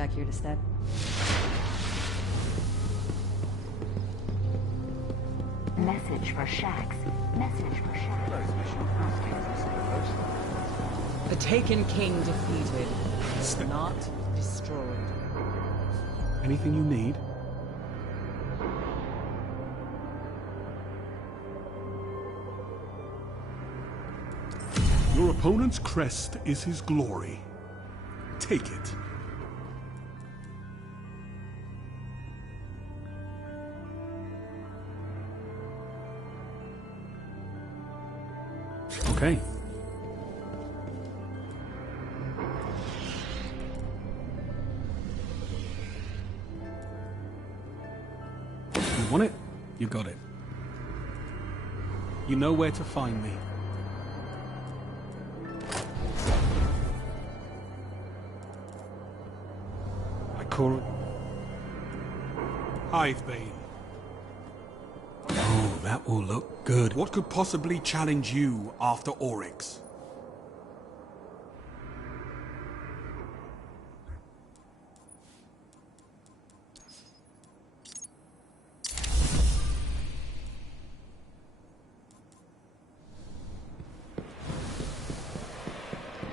back here to step? Message for Shax. Message for Shax. The Taken King defeated, not destroyed. Anything you need? Your opponent's crest is his glory. Take it. Okay. You want it? You got it. You know where to find me. Hivebane. Oh, that will look good. What could possibly challenge you after Oryx?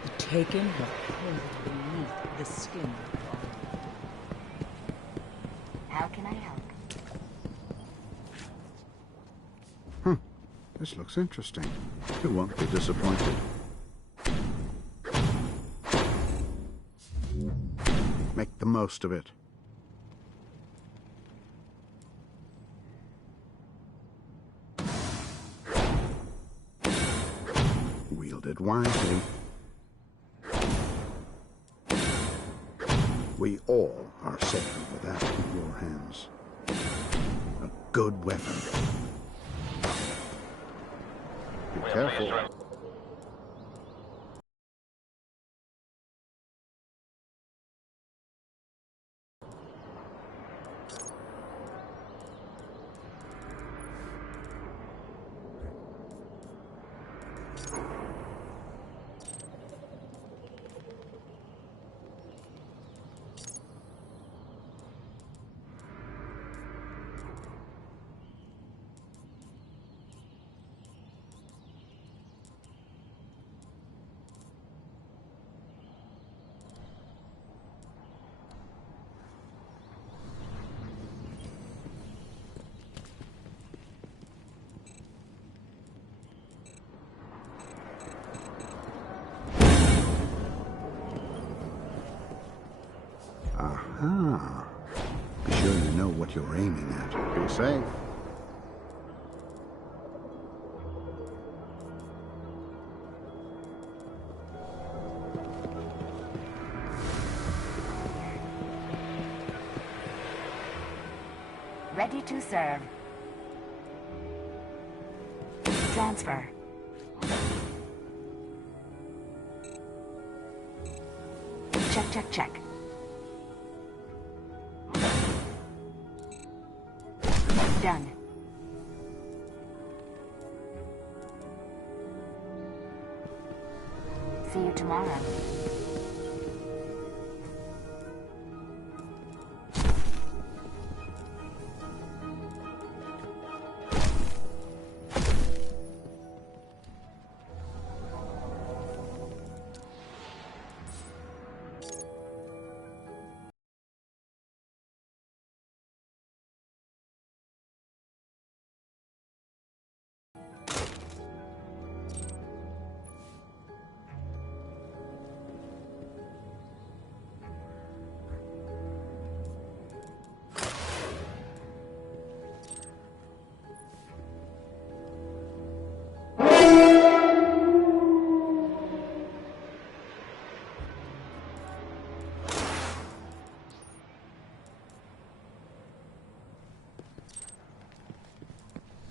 The Taken have hid beneath the skin. How can I help? This looks interesting. You won't be disappointed. Make the most of it. Wield it wisely. We all are safer with that in your hands. A good weapon. Be careful. Aha. Be sure you know what you're aiming at. Be safe. Ready to serve. Transfer. Check, check, check. Done. See you tomorrow.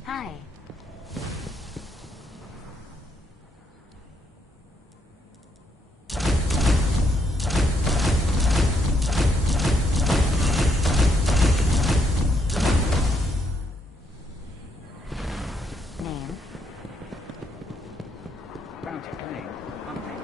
Hi. Name? Bounty claim. Update.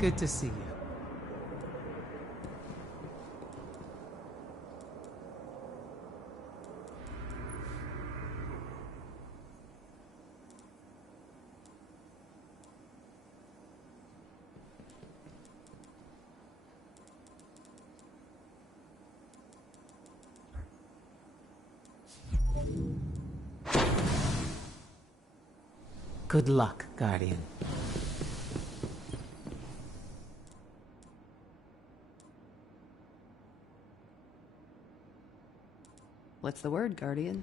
Good to see you. Good luck, Guardian. What's the word, Guardian?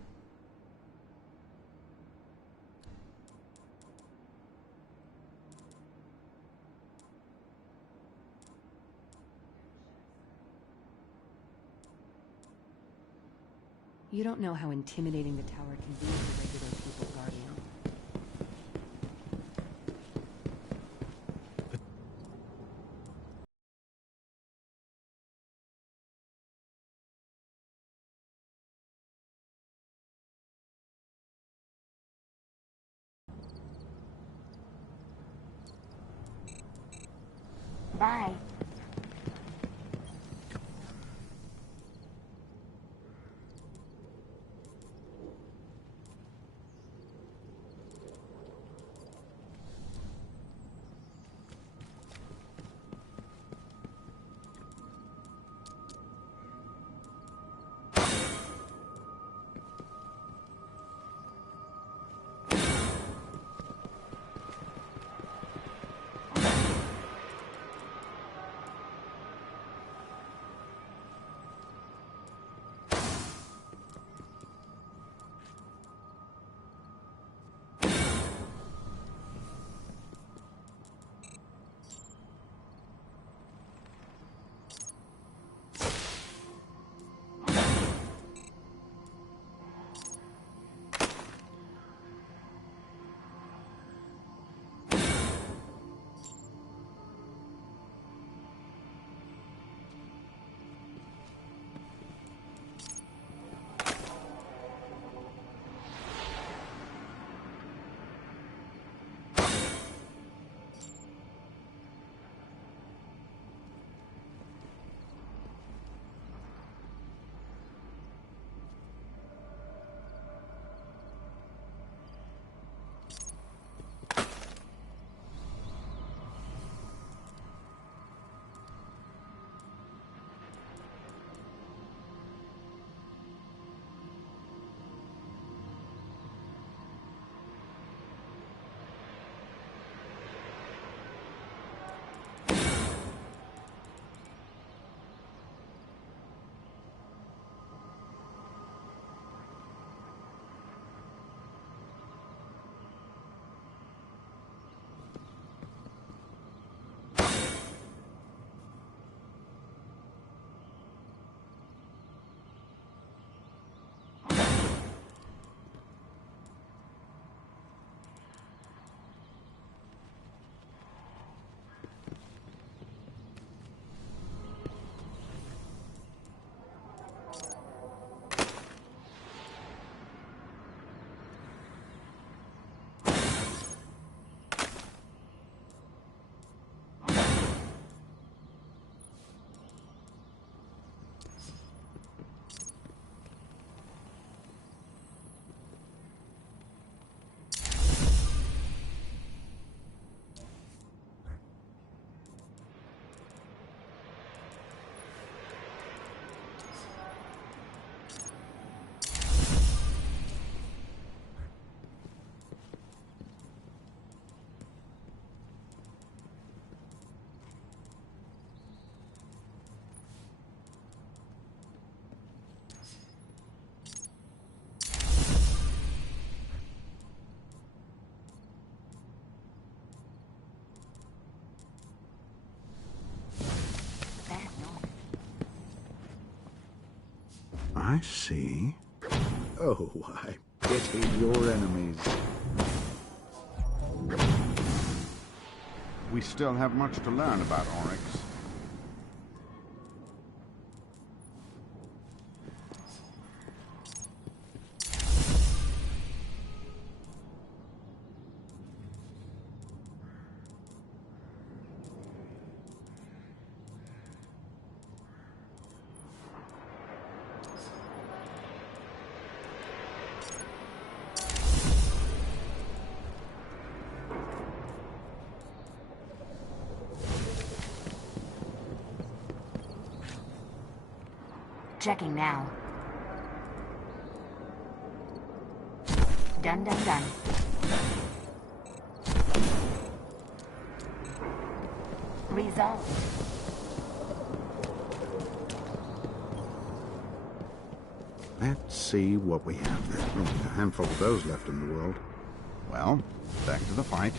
You don't know how intimidating the tower can be for regular people, Guardian. Bye. I see. Oh, I pity your enemies. We still have much to learn about Oryx. Checking now. Done, done, done. Resolved. Let's see what we have there. Only a handful of those left in the world. Well, back to the fight.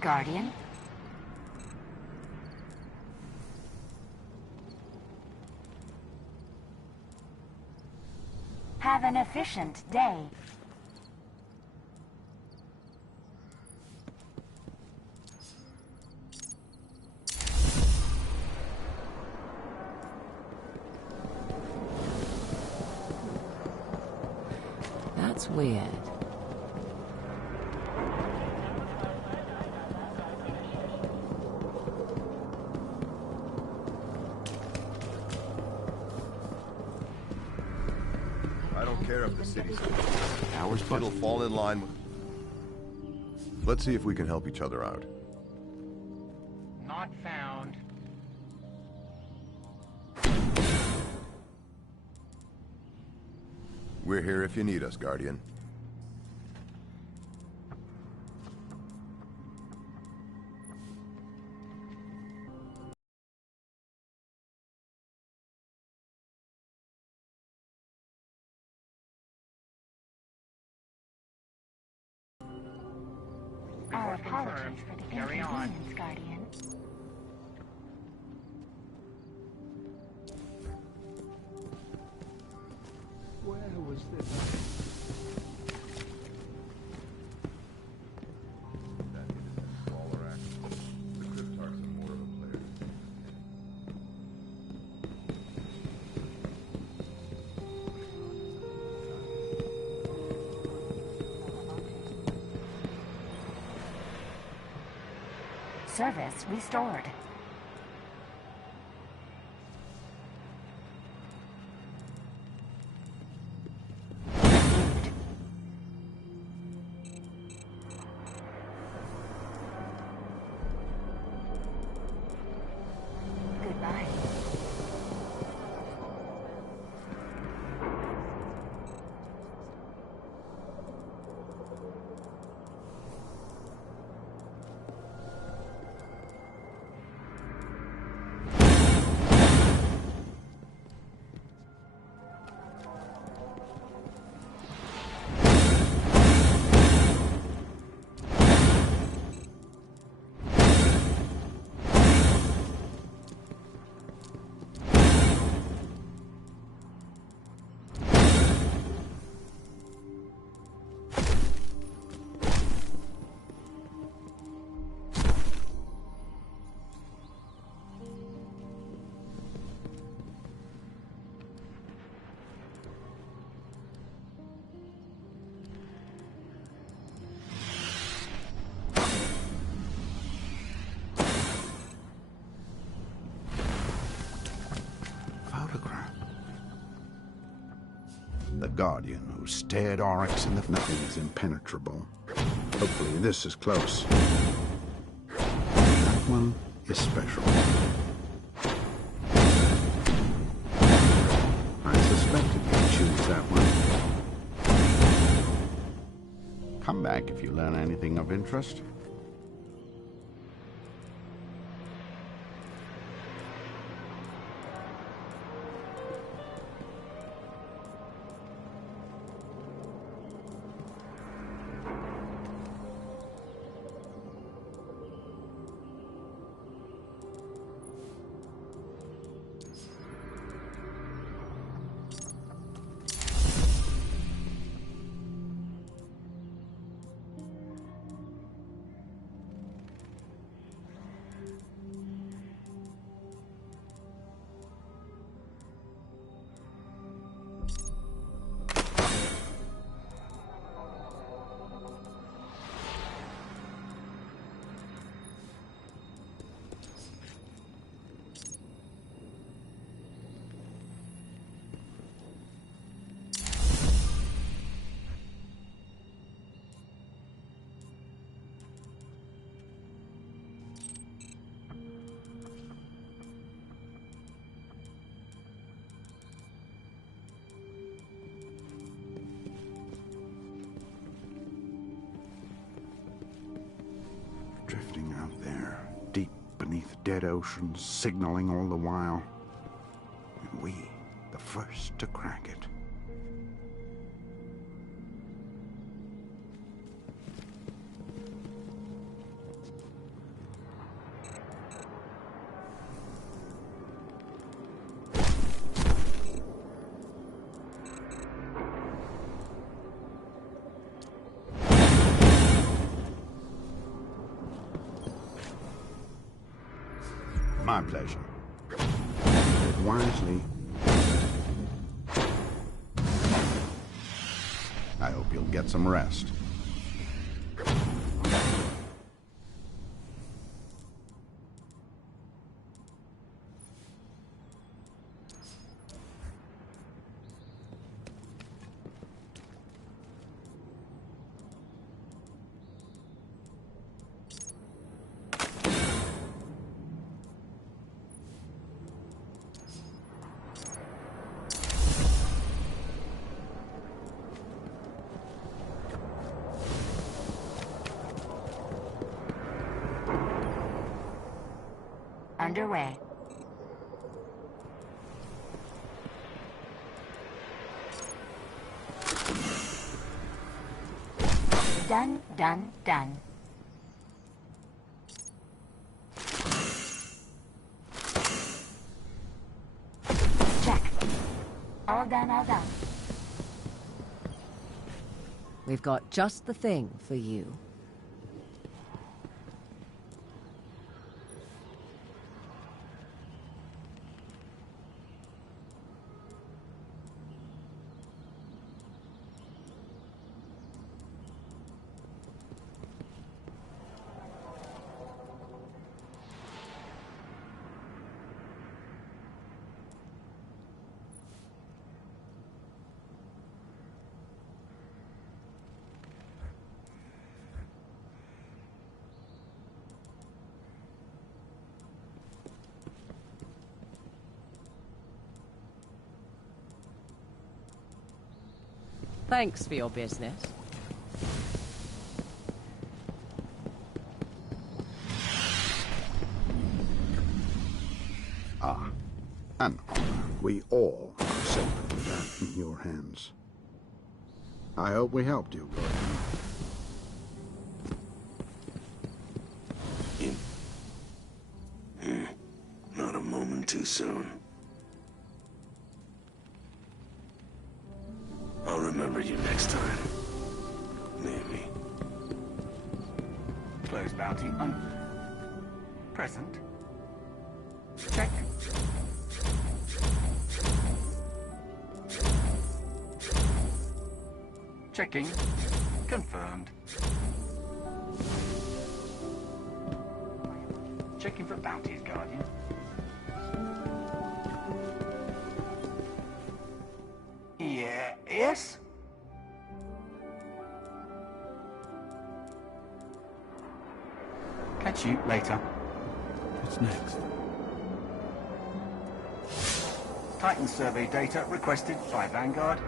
Guardian? Have an efficient day. That's weird. I don't care if the city's Ours, but it'll fall in line with... Let's see if we can help each other out. Not found. We're here if you need us, Guardian. Our Report apologies confirmed. for the Carry on. inconvenience, Guardian. where was this? That innocent smaller act. The cryptarchs are more of a player. Service restored. Goodbye. Photograph. The Guardian who stared Oryx in the... Nothing is impenetrable. Hopefully this is close. That one is special. I suspected you'd choose that one. Come back if you learn anything of interest. dead oceans signaling all the while. And we, the first to crack it. My pleasure. Live wisely. I hope you'll get some rest. Underway. Done, done, done. Check. All done, all done. We've got just the thing for you. Thanks for your business. Ah, an honor. We all are safe with that in your hands. I hope we helped you, Gordon. Not a moment too soon. I'll remember you next time. Maybe. Close bounty on. Present. Check. Checking. Confirmed. Checking for bounties, Guardian. Yeah, yes? Catch you later. What's next? Titan survey data requested by Vanguard.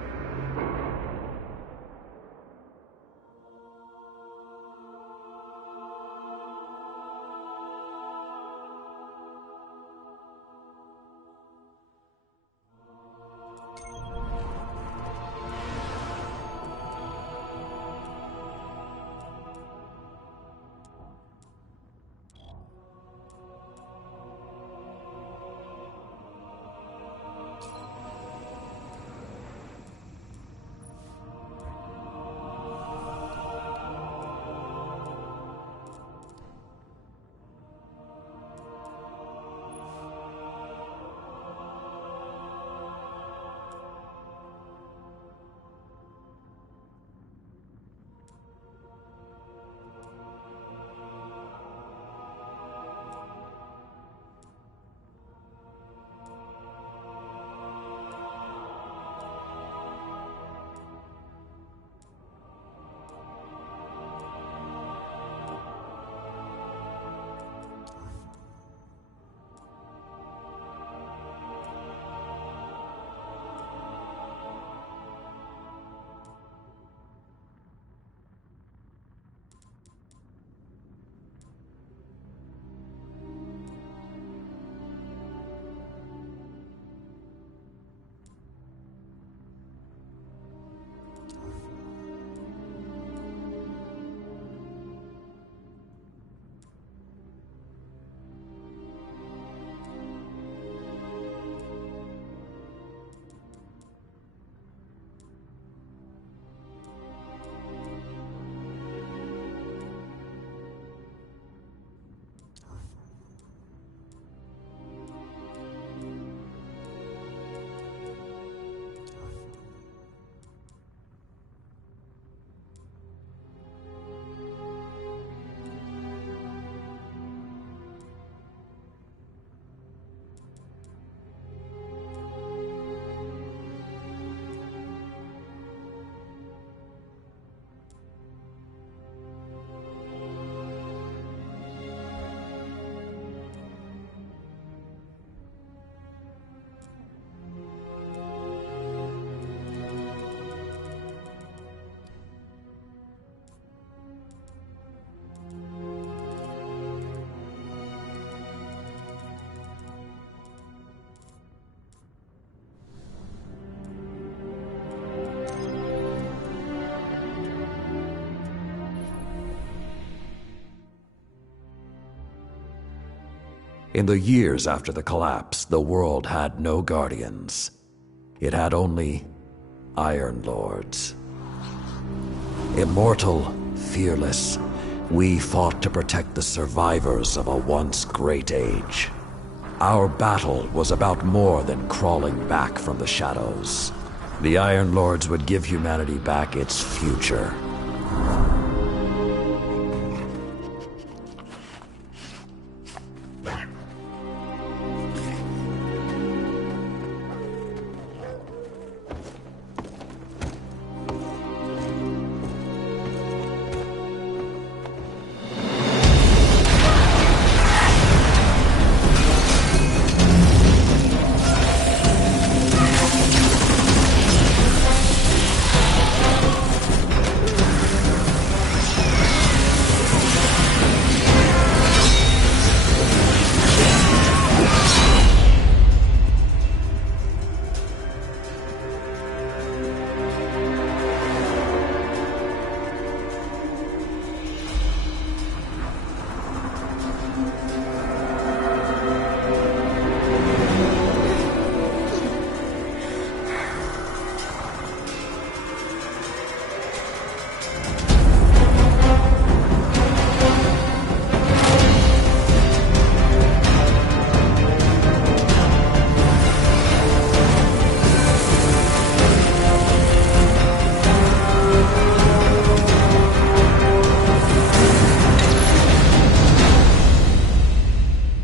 In the years after the collapse, the world had no guardians. It had only Iron Lords. Immortal, fearless, we fought to protect the survivors of a once great age. Our battle was about more than crawling back from the shadows. The Iron Lords would give humanity back its future.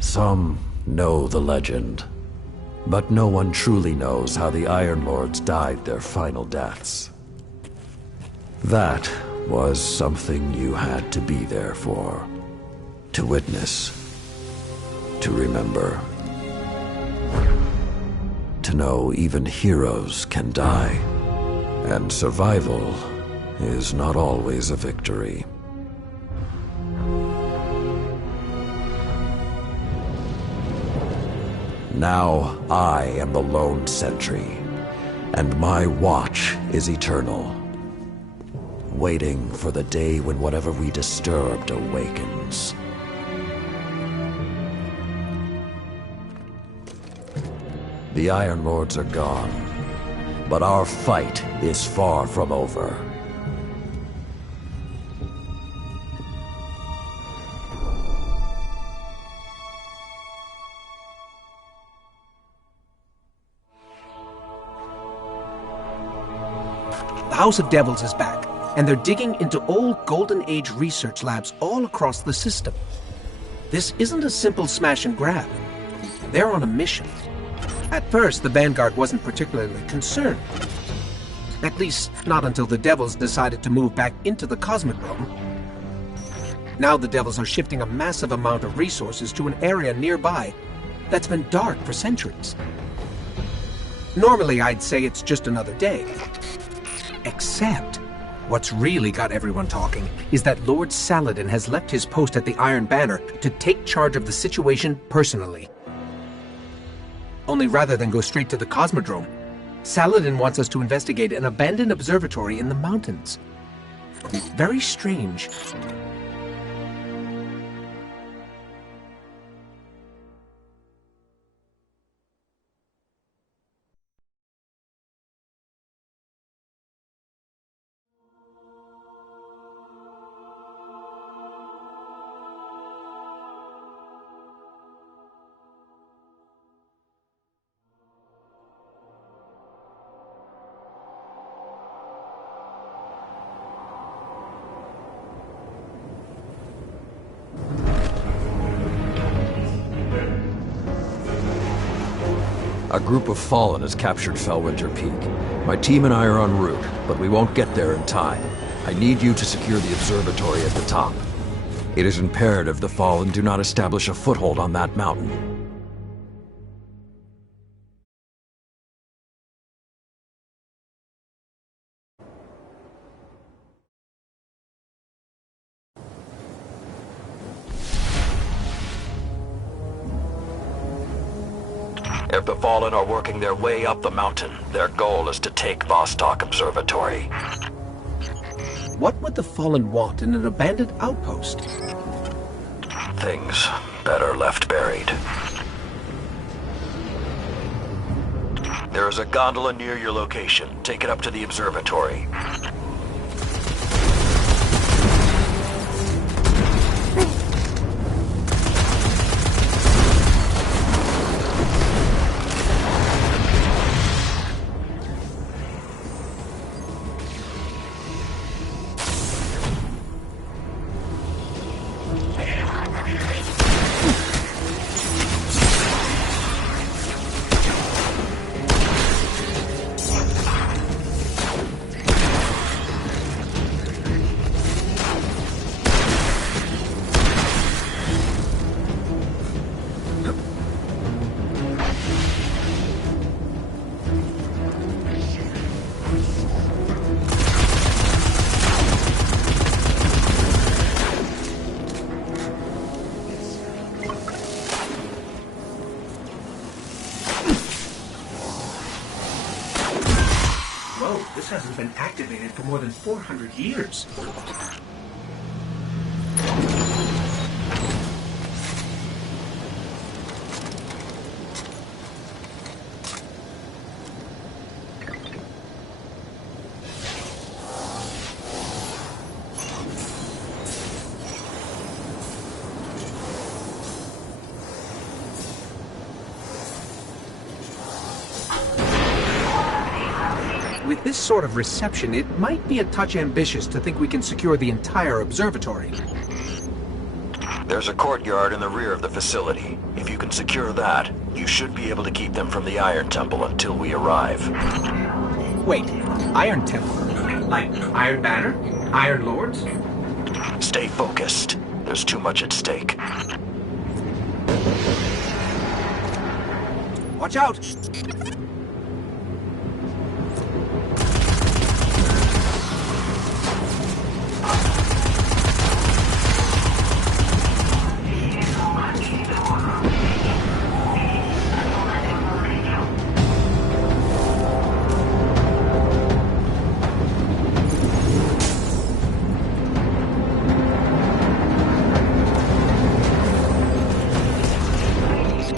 Some know the legend, but no one truly knows how the Iron Lords died their final deaths. That was something you had to be there for, to witness, to remember, to know even heroes can die, and survival is not always a victory. Now I am the lone sentry, and my watch is eternal, waiting for the day when whatever we disturbed awakens. The Iron Lords are gone, but our fight is far from over. The House of Devils is back, and they're digging into old Golden Age research labs all across the system. This isn't a simple smash and grab. They're on a mission. At first, the Vanguard wasn't particularly concerned. At least, not until the Devils decided to move back into the Cosmodrome. Now the Devils are shifting a massive amount of resources to an area nearby that's been dark for centuries. Normally, I'd say it's just another day. Except, what's really got everyone talking is that Lord Saladin has left his post at the Iron Banner to take charge of the situation personally. Only rather than go straight to the Cosmodrome, Saladin wants us to investigate an abandoned observatory in the mountains. Very strange. A group of Fallen has captured Fellwinter Peak. My team and I are en route, but we won't get there in time. I need you to secure the observatory at the top. It is imperative the Fallen do not establish a foothold on that mountain. If the Fallen are working their way up the mountain, their goal is to take Vostok Observatory. What would the Fallen want in an abandoned outpost? Things better left buried. There is a gondola near your location. Take it up to the observatory. This hasn't been activated for more than 400 years. With this sort of reception, it might be a touch ambitious to think we can secure the entire observatory. There's a courtyard in the rear of the facility. If you can secure that, you should be able to keep them from the Iron Temple until we arrive. Wait, Iron Temple? Like Iron Banner? Iron Lords? Stay focused. There's too much at stake. Watch out!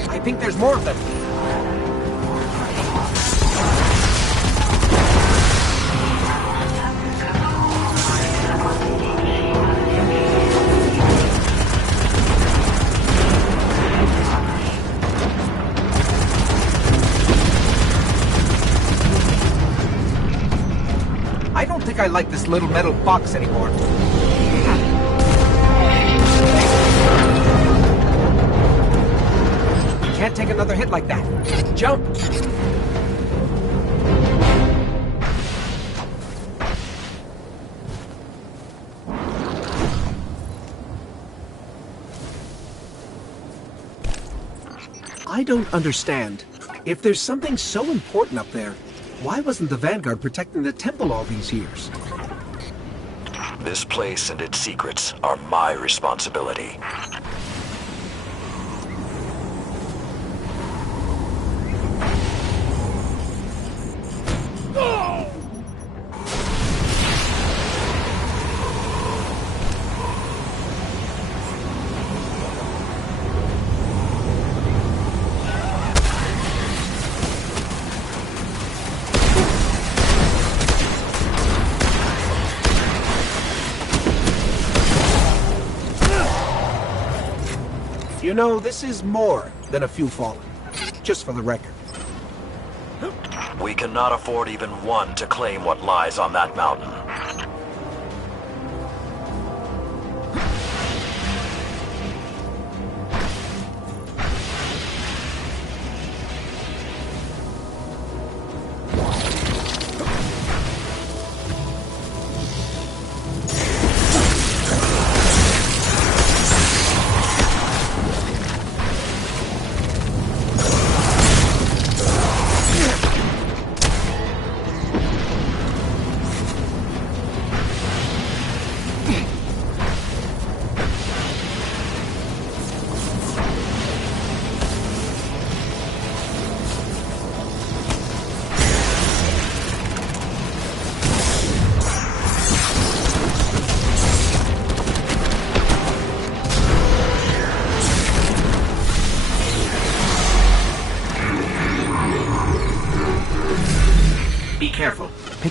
I think there's more of them. I don't think I like this little metal box anymore. Can't take another hit like that. Jump! I don't understand. If there's something so important up there, why wasn't the Vanguard protecting the temple all these years? This place and its secrets are my responsibility. You know, this is more than a few fallen. Just for the record. We cannot afford even one to claim what lies on that mountain.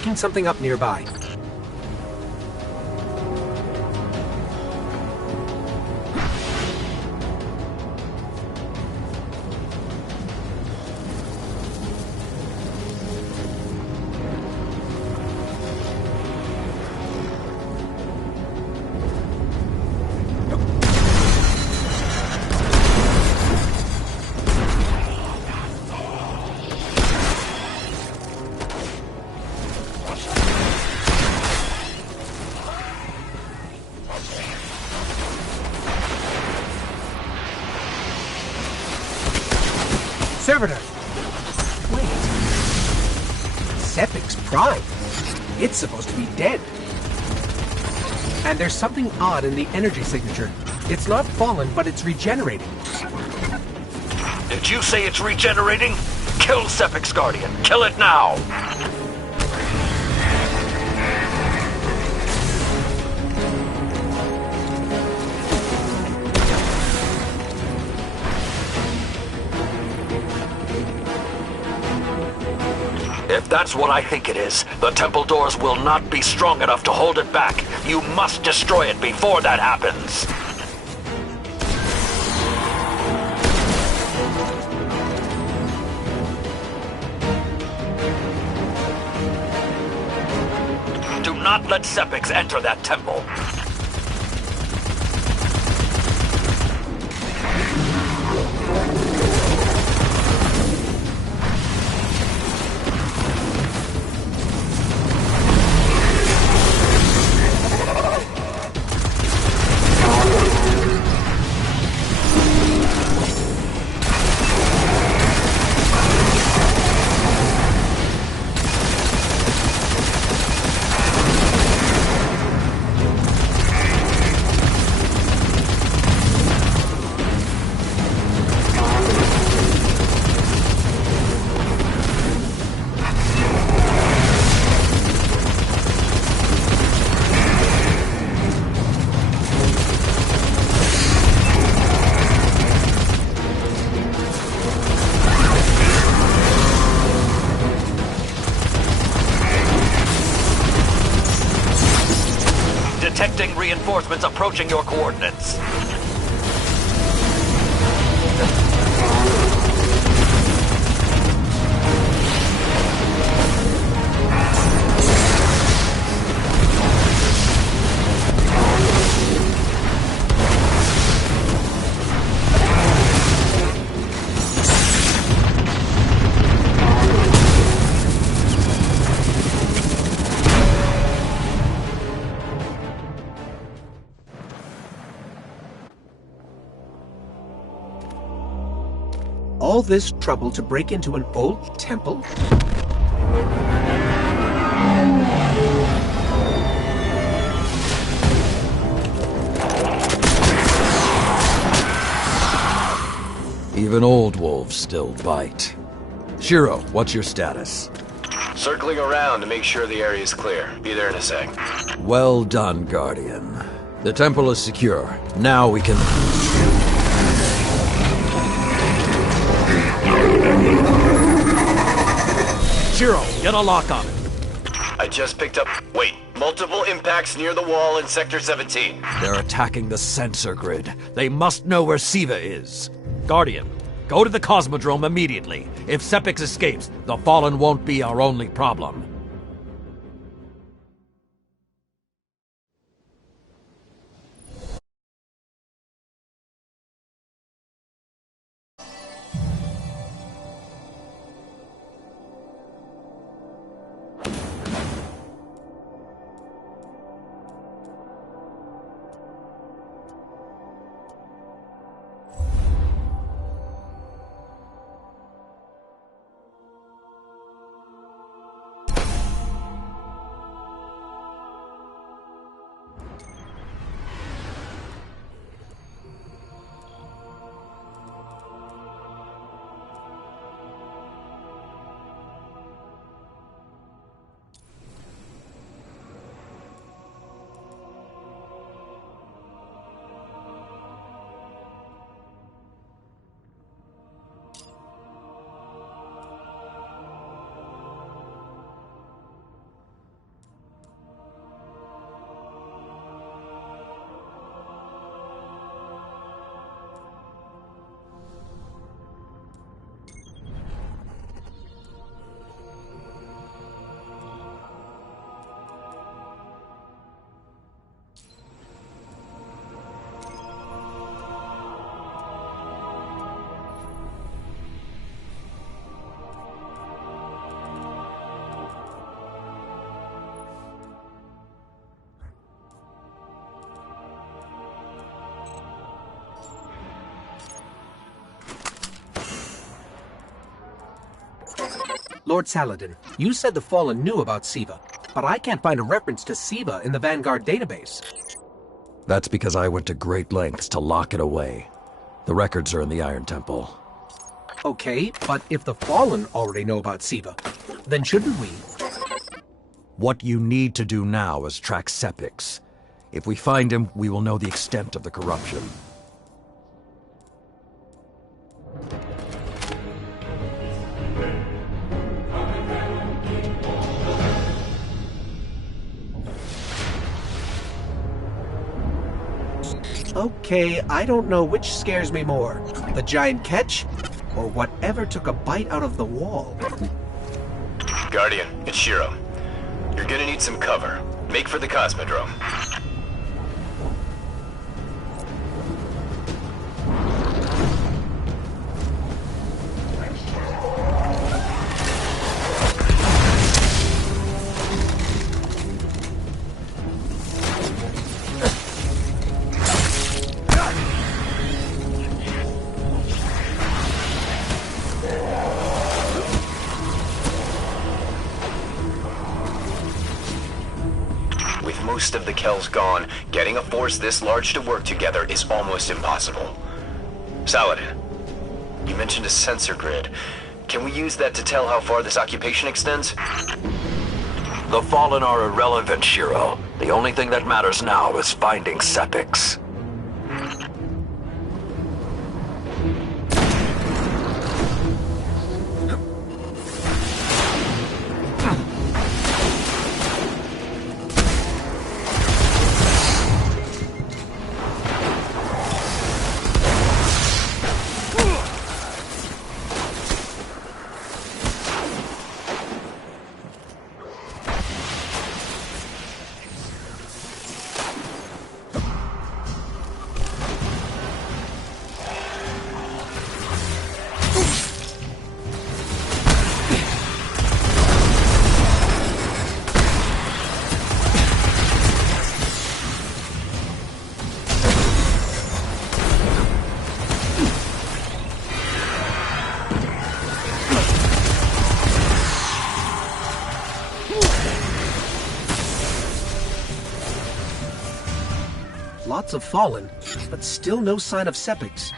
picking something up nearby. Servitor! Wait. Sepic's prime. It's supposed to be dead. And there's something odd in the energy signature. It's not fallen, but it's regenerating. Did you say it's regenerating? Kill Sepic's Guardian. Kill it now! If that's what I think it is, the temple doors will not be strong enough to hold it back. You must destroy it before that happens. Do not let Sepix enter that temple. Detecting reinforcements approaching your coordinates. All this trouble to break into an old temple? Even old wolves still bite. Shiro, what's your status? Circling around to make sure the area is clear. Be there in a sec. Well done, Guardian. The temple is secure. Now we can... Shiro, get a lock on it. I just picked up... Wait. Multiple impacts near the wall in Sector 17. They're attacking the sensor grid. They must know where Siva is. Guardian, go to the Cosmodrome immediately. If Sepix escapes, the Fallen won't be our only problem. Lord Saladin, you said the Fallen knew about Siva, but I can't find a reference to Siva in the Vanguard database. That's because I went to great lengths to lock it away. The records are in the Iron Temple. Okay, but if the Fallen already know about Siva, then shouldn't we? What you need to do now is track Sepix. If we find him, we will know the extent of the corruption. Okay, I don't know which scares me more, the giant catch, or whatever took a bite out of the wall. Guardian, it's Shiro. You're gonna need some cover. Make for the Cosmodrome. Most of the Kel's gone, getting a force this large to work together is almost impossible. Saladin, you mentioned a sensor grid. Can we use that to tell how far this occupation extends? The Fallen are irrelevant, Shiro. The only thing that matters now is finding Sepix. Lots of Fallen, but still no sign of Sepix.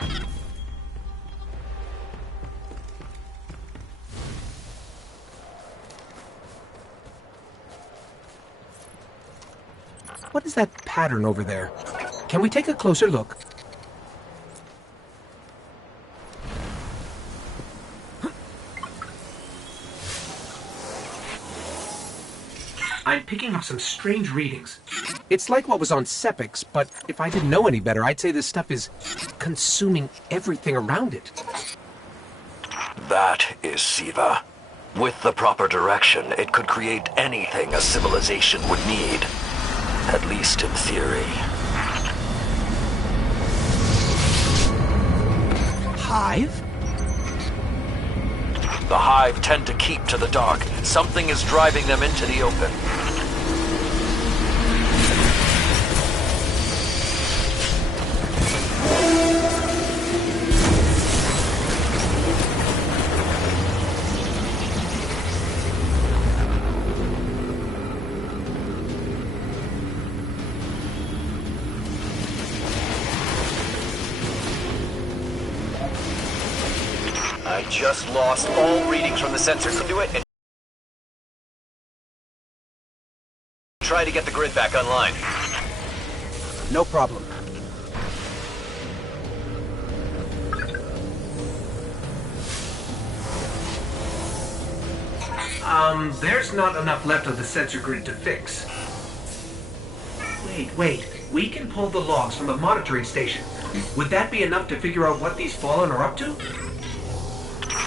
What is that pattern over there? Can we take a closer look? I'm picking up some strange readings. It's like what was on Sepix, but if I didn't know any better, I'd say this stuff is consuming everything around it. That is Siva. With the proper direction, it could create anything a civilization would need. At least in theory. Hive? The Hive tend to keep to the dark. Something is driving them into the open. I just lost all readings from the sensor conduit and try to get the grid back online. No problem. There's not enough left of the sensor grid to fix. Wait. We can pull the logs from the monitoring station. Would that be enough to figure out what these Fallen are up to?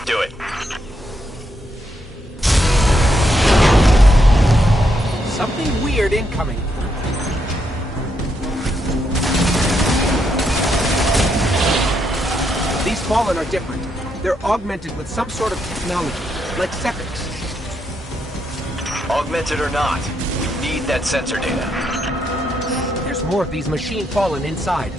Do it. Something weird incoming. These Fallen are different. They're augmented with some sort of technology, like Sepix. Augmented or not, we need that sensor data. There's more of these machine Fallen inside.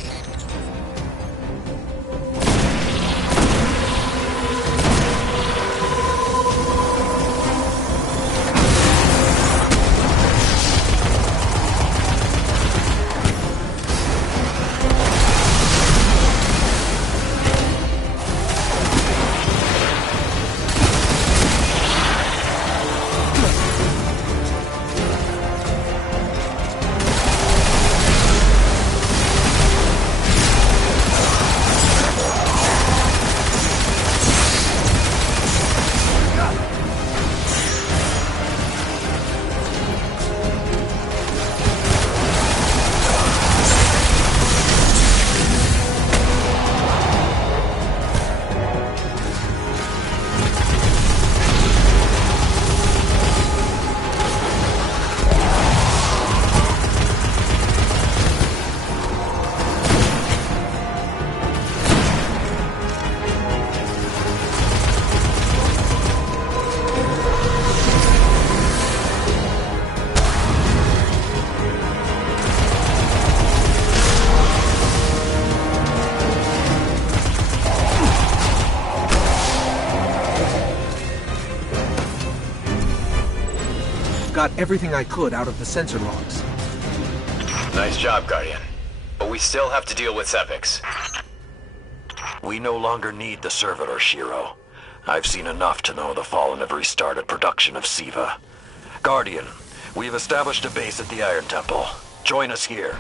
got everything I could out of the sensor logs. Nice job, Guardian. But we still have to deal with Sepix. We no longer need the servitor, Shiro. I've seen enough to know the Fallen have restarted production of Siva. Guardian, we've established a base at the Iron Temple. Join us here.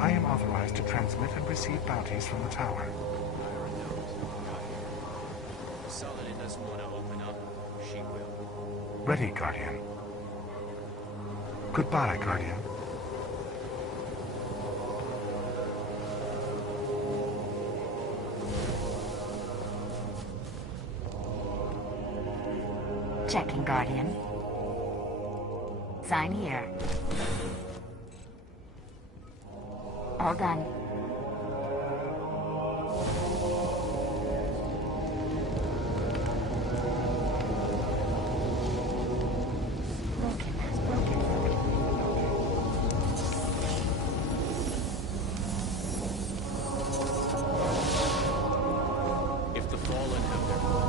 I am authorized to transmit and receive bounties from the tower. Saladin doesn't want to open up. She will. Ready, Guardian. Goodbye, Guardian. Checking, Guardian. Sign here. All done. If the Fallen have their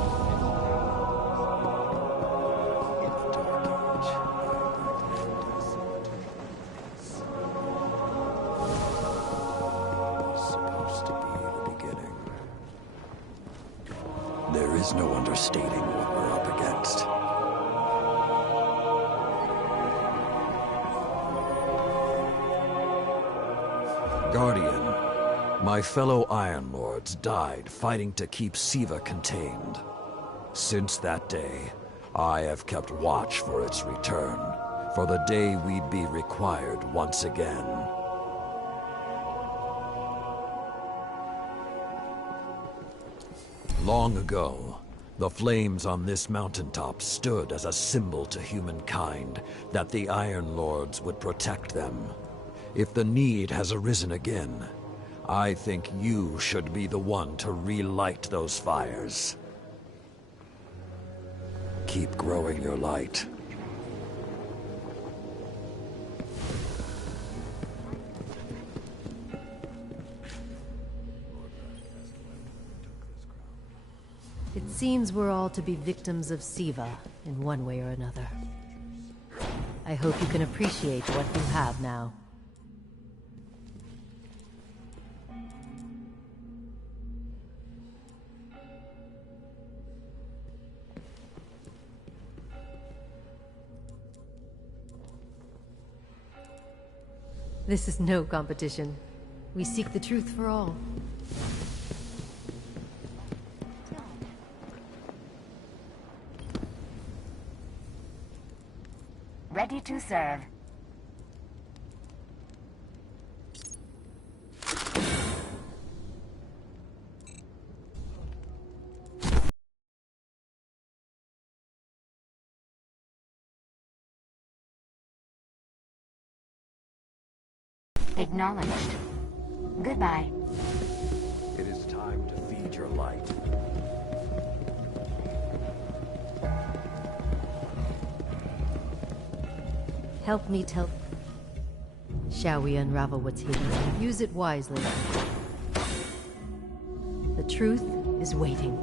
There is no understating what we're up against. Guardian, my fellow Iron Lords died fighting to keep Siva contained. Since that day, I have kept watch for its return, for the day we'd be required once again. Long ago, the flames on this mountaintop stood as a symbol to humankind that the Iron Lords would protect them. If the need has arisen again, I think you should be the one to relight those fires. Keep growing your light. It seems we're all to be victims of Siva, in one way or another. I hope you can appreciate what you have now. This is no competition. We seek the truth for all. Ready to serve. Acknowledged. Goodbye. It is time to feed your light. Help me tell... Shall we unravel what's hidden? Use it wisely. The truth is waiting.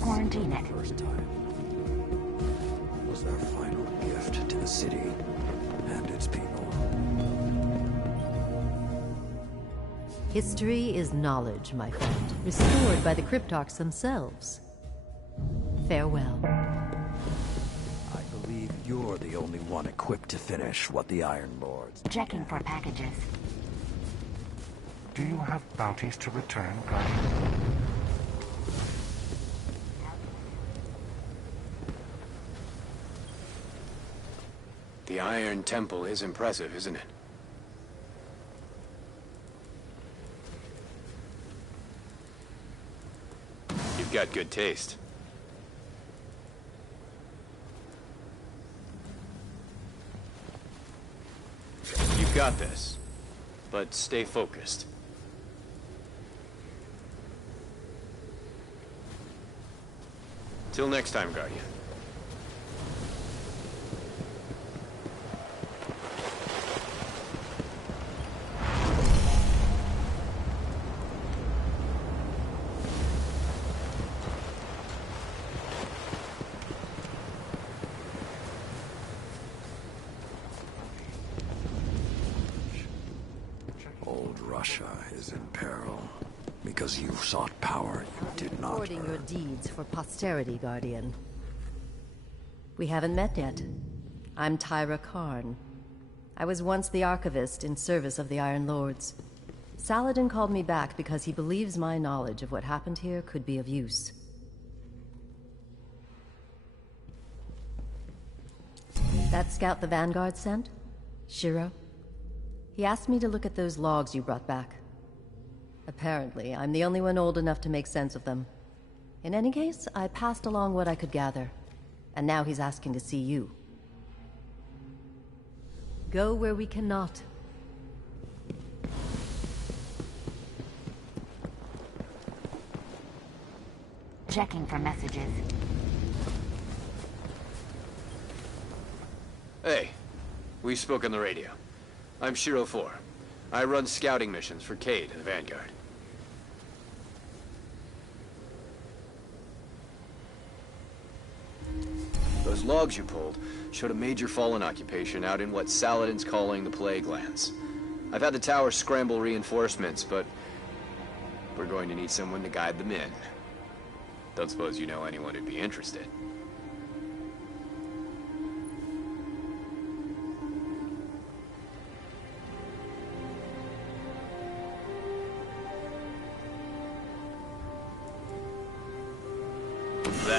Quarantine it. First time was their final gift to the city and its people. History is knowledge, my friend, restored by the Cryptarchs themselves. Farewell. I believe you're the only one equipped to finish what the Iron Lords... Checking for packages. Do you have bounties to return, Guardian? The Iron Temple is impressive, isn't it? You've got good taste. You've got this, but stay focused. Till next time, Guardian. Old Russia is in peril because you sought power you did not Recording your earn. deeds for posterity, Guardian. We haven't met yet. I'm Tyra Karn. I was once the archivist in service of the Iron Lords. Saladin called me back because he believes my knowledge of what happened here could be of use. That scout the Vanguard sent? Shiro? He asked me to look at those logs you brought back. Apparently, I'm the only one old enough to make sense of them. In any case, I passed along what I could gather. And now he's asking to see you. Go where we cannot. Checking for messages. Hey, we spoke on the radio. I'm Shiro 4. I run scouting missions for Cade and the Vanguard. Those logs you pulled showed a major fallen occupation out in what Saladin's calling the Plague Lands. I've had the tower scramble reinforcements, but we're going to need someone to guide them in. Don't suppose you know anyone who'd be interested.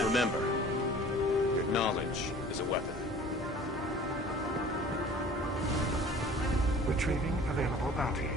Remember, your knowledge is a weapon. Retrieving available bounties.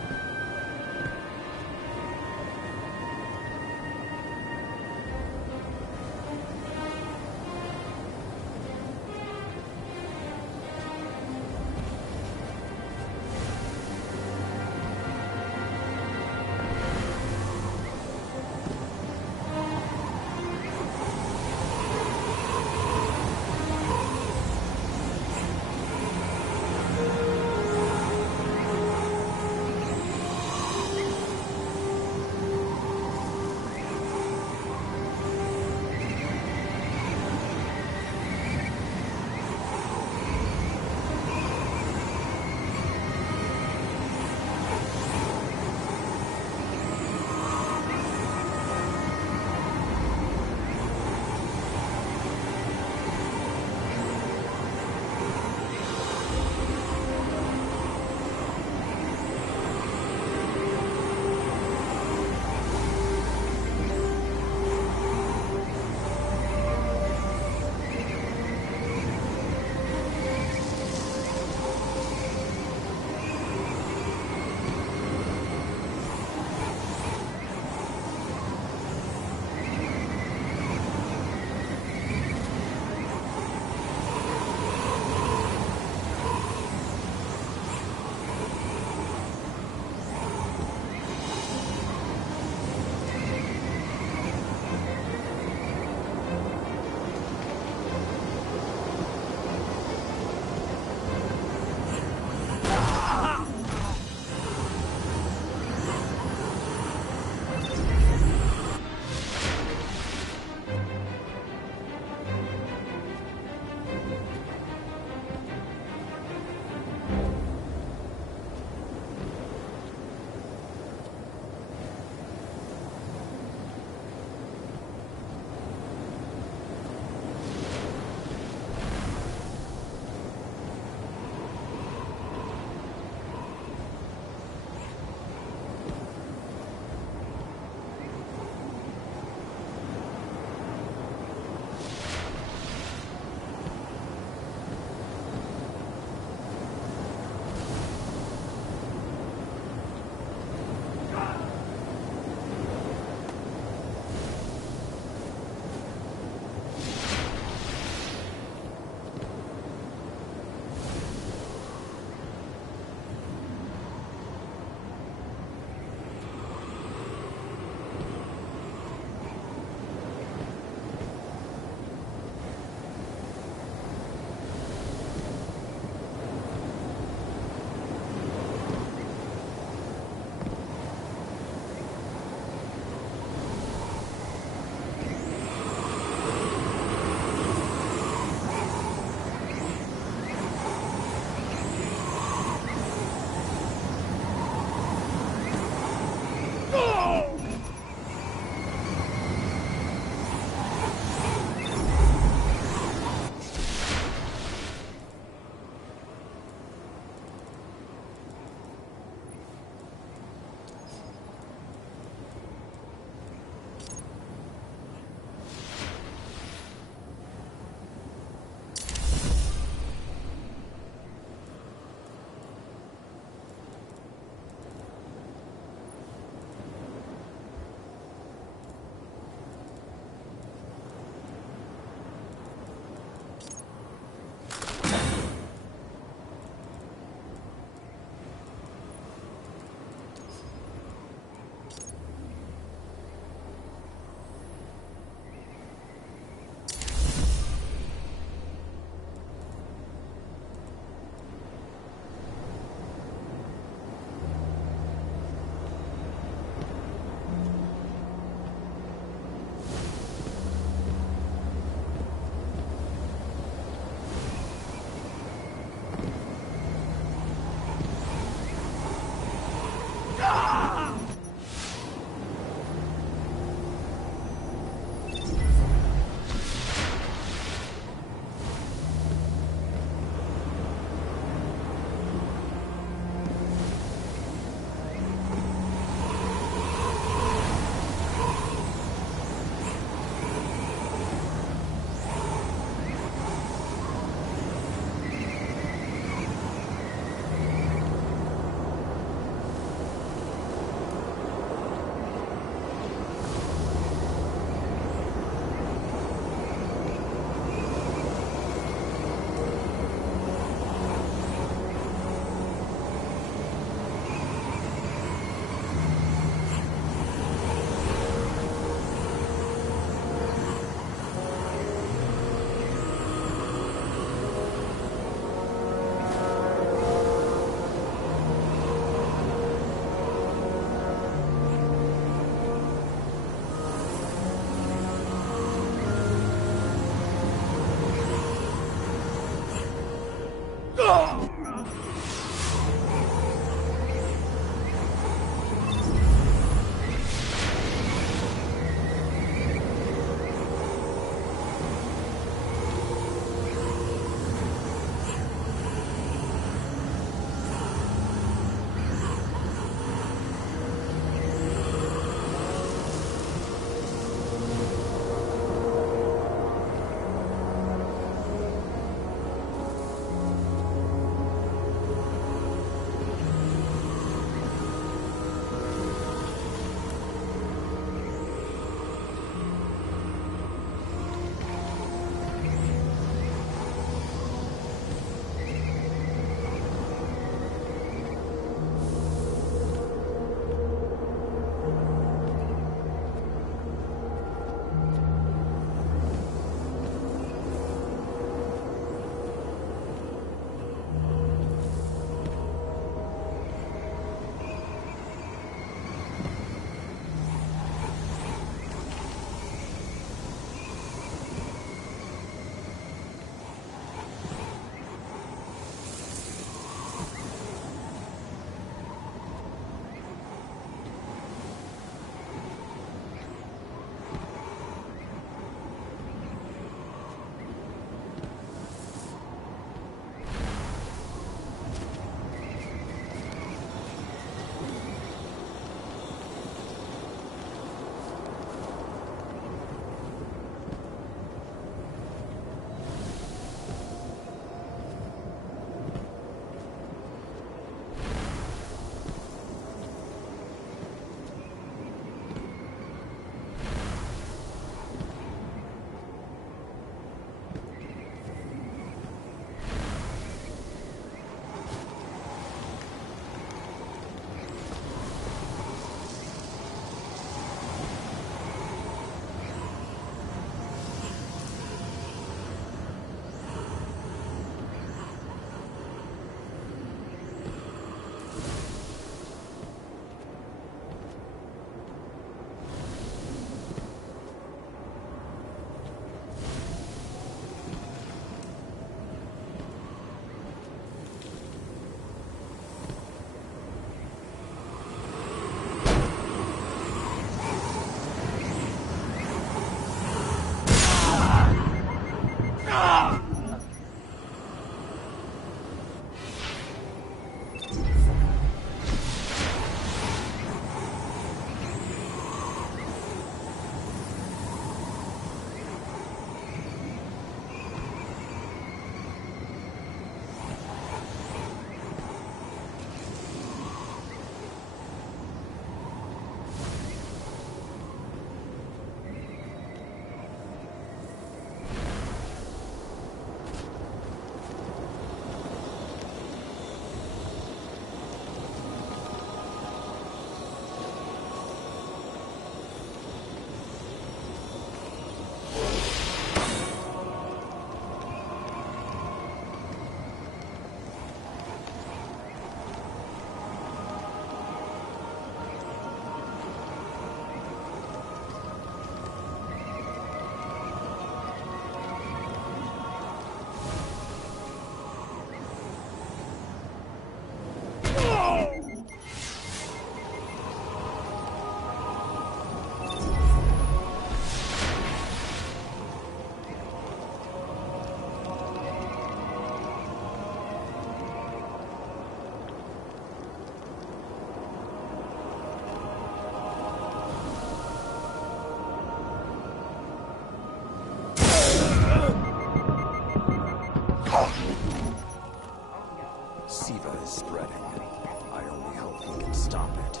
stop it.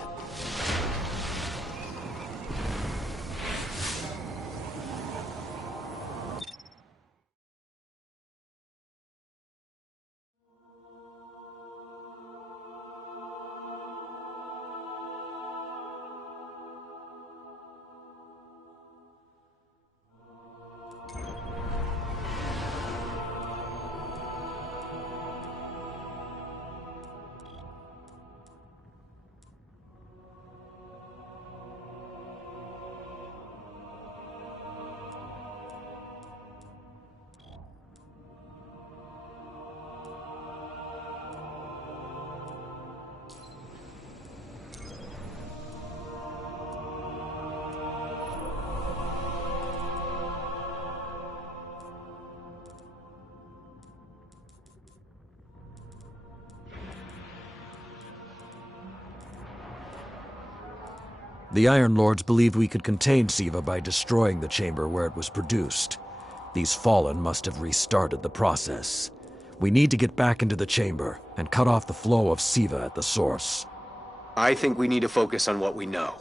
The Iron Lords believed we could contain Siva by destroying the chamber where it was produced. These Fallen must have restarted the process. We need to get back into the chamber and cut off the flow of Siva at the source. I think we need to focus on what we know.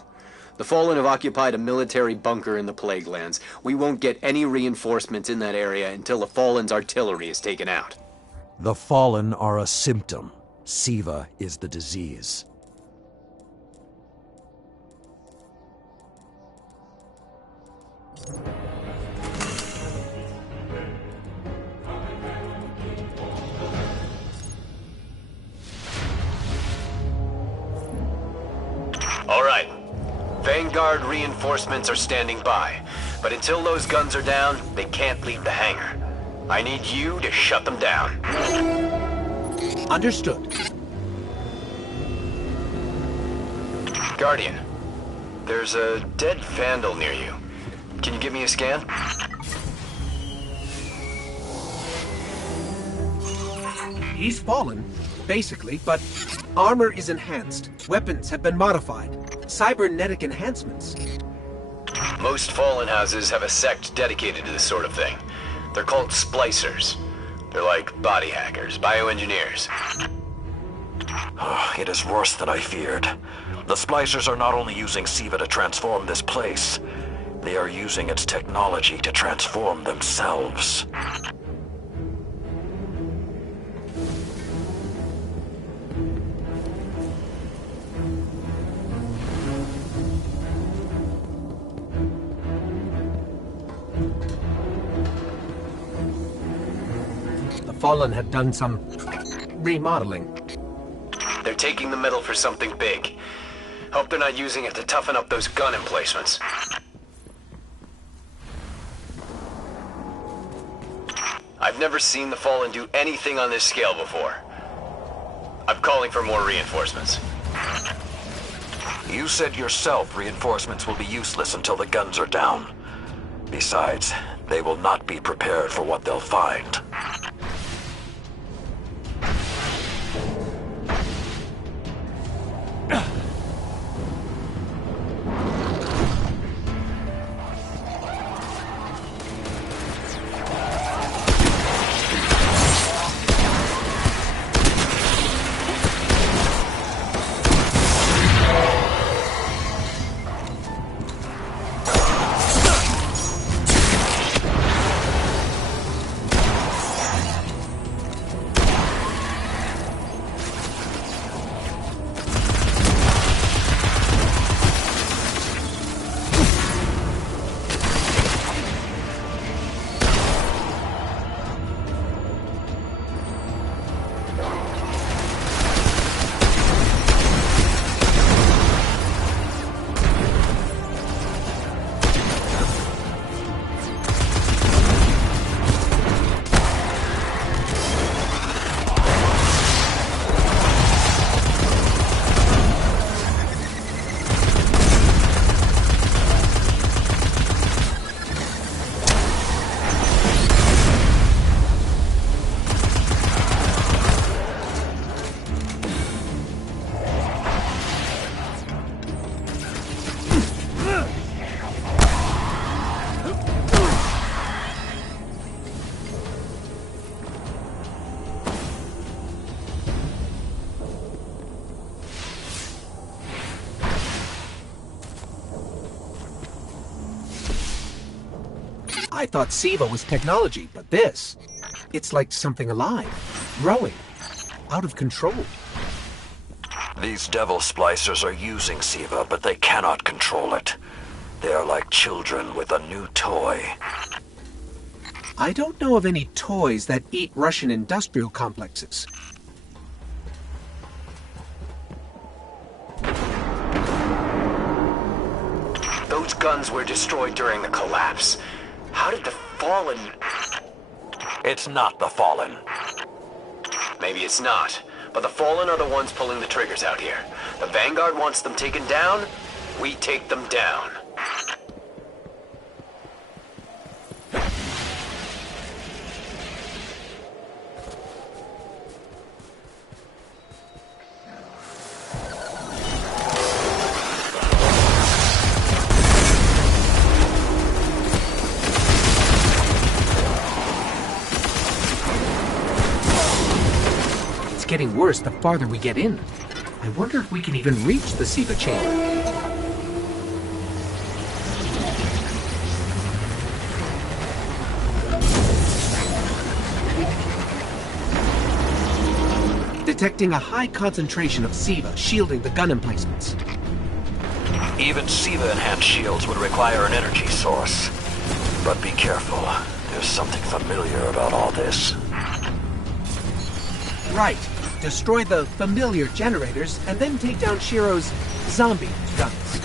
The Fallen have occupied a military bunker in the Plague Lands. We won't get any reinforcements in that area until the Fallen's artillery is taken out. The Fallen are a symptom. Siva is the disease. All right. Vanguard reinforcements are standing by, but until those guns are down, they can't leave the hangar. I need you to shut them down. Understood. Guardian, there's a dead Vandal near you. Can you give me a scan? He's fallen, basically, but armor is enhanced. Weapons have been modified. Cybernetic enhancements. Most Fallen houses have a sect dedicated to this sort of thing. They're called splicers. They're like body hackers, bioengineers. It is worse than I feared. The Splicers are not only using Siva to transform this place, they are using its technology to transform themselves. The Fallen have done some remodeling. They're taking the metal for something big. Hope they're not using it to toughen up those gun emplacements. I've never seen the Fallen do anything on this scale before. I'm calling for more reinforcements. You said yourself reinforcements will be useless until the guns are down. Besides, they will not be prepared for what they'll find. I thought SIVA was technology, but this... It's like something alive, growing, out of control. These devil splicers are using SIVA, but they cannot control it. They are like children with a new toy. I don't know of any toys that eat Russian industrial complexes. Those guns were destroyed during the collapse. How did the Fallen... It's not the Fallen. Maybe it's not, but the Fallen are the ones pulling the triggers out here. The Vanguard wants them taken down, we take them down. Getting worse the farther we get in. I wonder if we can even reach the SIVA chamber. Detecting a high concentration of SIVA shielding the gun emplacements. Even SIVA-enhanced shields would require an energy source. But be careful. There's something familiar about all this. Right. Destroy the familiar generators, and then take down Shiro's zombie guns.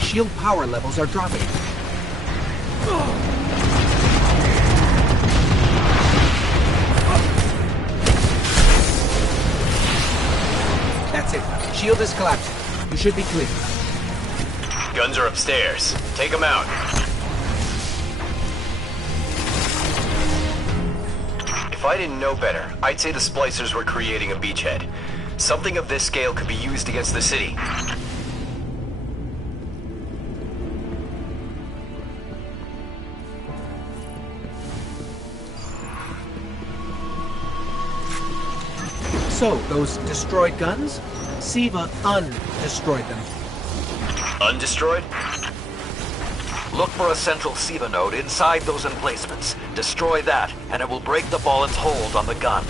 Shield power levels are dropping. That's it. Shield is collapsing. You should be clear. Guns are upstairs. Take them out. If I didn't know better, I'd say the splicers were creating a beachhead. Something of this scale could be used against the city. So, those destroyed guns? SIVA undestroyed them. Undestroyed? Look for a central SIVA node inside those emplacements. Destroy that, and it will break the Fallen's hold on the gun.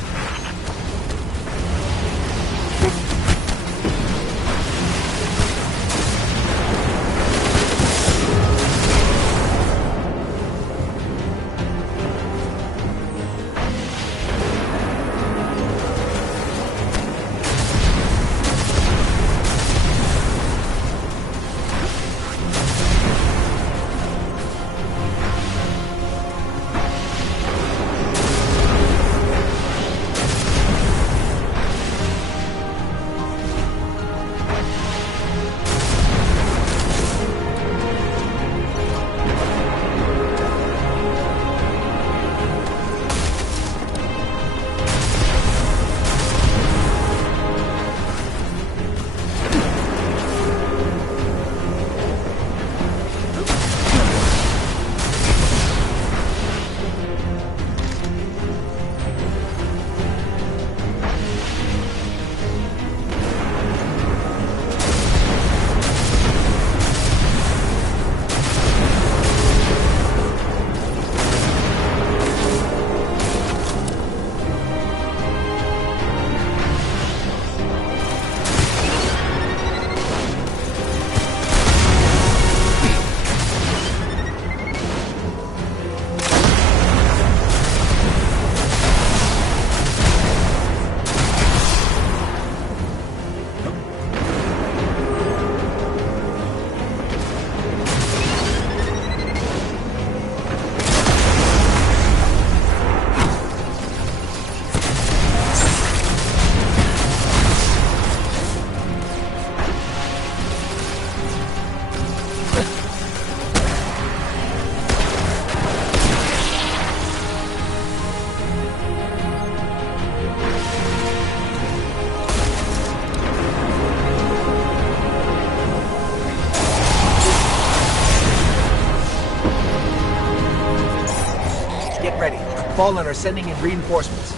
Fallen are sending in reinforcements.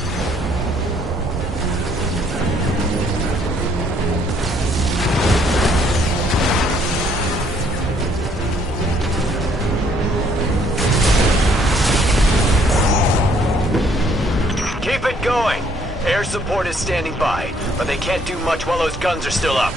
Keep it going. Air support is standing by, but they can't do much while those guns are still up.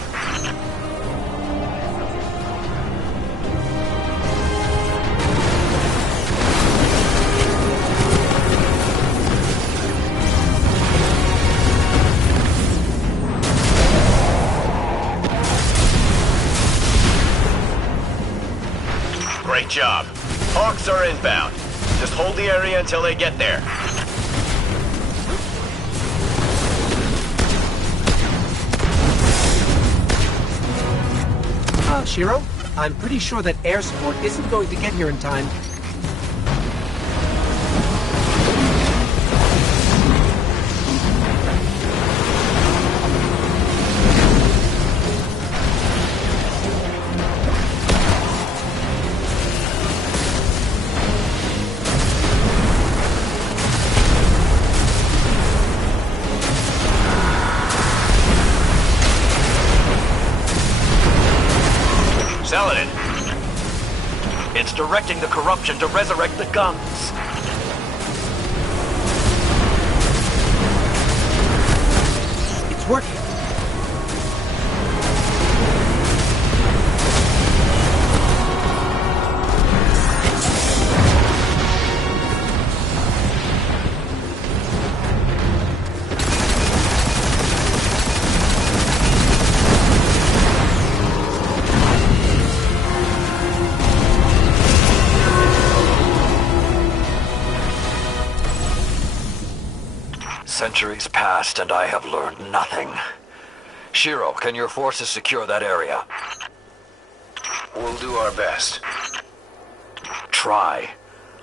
Great job. Hawks are inbound. Just hold the area until they get there. Shiro, I'm pretty sure that air support isn't going to get here in time. Saladin. It's directing the corruption to resurrect the guns. It's working. Centuries passed and I have learned nothing. Shiro, can your forces secure that area? We'll do our best. Try.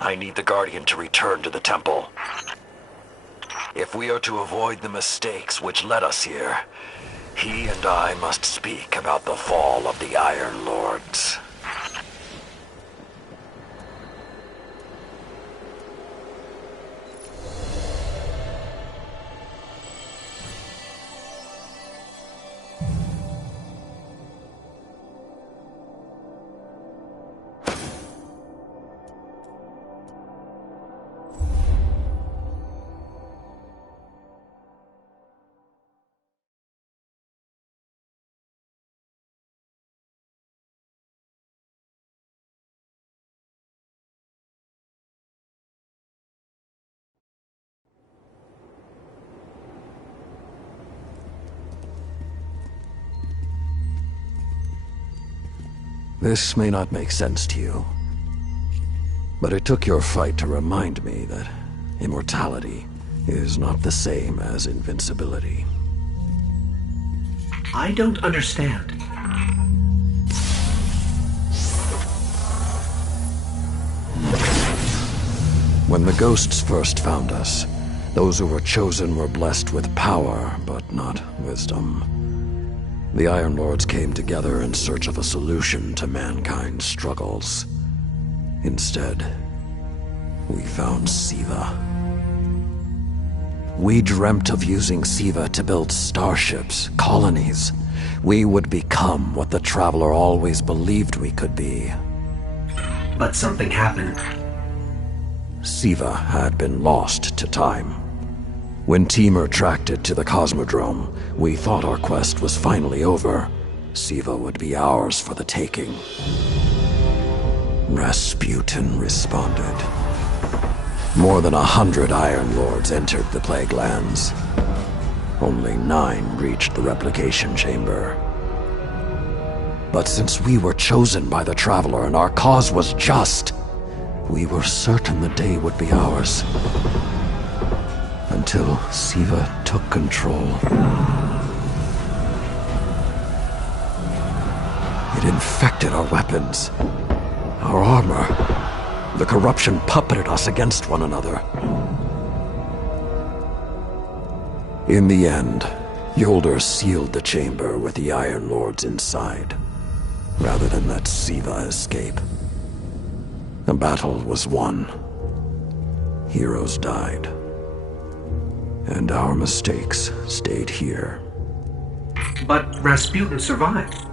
I need the Guardian to return to the temple. If we are to avoid the mistakes which led us here, he and I must speak about the fall of the Iron Lords. This may not make sense to you, but it took your fight to remind me that immortality is not the same as invincibility. I don't understand. When the ghosts first found us, those who were chosen were blessed with power, but not wisdom. The Iron Lords came together in search of a solution to mankind's struggles. Instead, we found Siva. We dreamt of using Siva to build starships, colonies. We would become what the Traveler always believed we could be. But something happened. Siva had been lost to time. When Temur tracked it to the Cosmodrome, we thought our quest was finally over. Siva would be ours for the taking. Rasputin responded. More than 100 Iron Lords entered the Plague Lands. Only 9 reached the replication chamber. But since we were chosen by the Traveler and our cause was just, we were certain the day would be ours. Until Siva took control. It infected our weapons, our armor. The corruption puppeted us against one another. In the end, Yolder sealed the chamber with the Iron Lords inside, rather than let Siva escape. The battle was won. heroes died. And our mistakes stayed here. But Rasputin survived.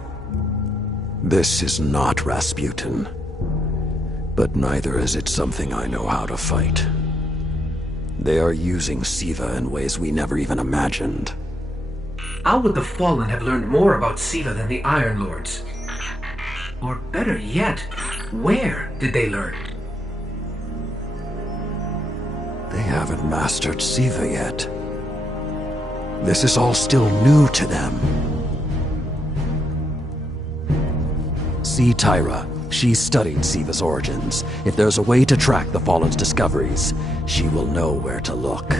This is not Rasputin. But neither is it something I know how to fight. They are using Siva in ways we never even imagined. How would the Fallen have learned more about Siva than the Iron Lords? Or better yet, where did they learn? They haven't mastered Siva yet. This is all still new to them. See Tyra. She studied Siva's origins. If there's a way to track the Fallen's discoveries, she will know where to look.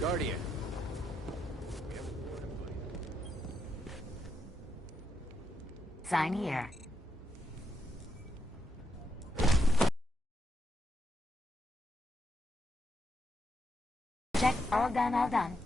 Guardian. Sign here. Check. All done, all done.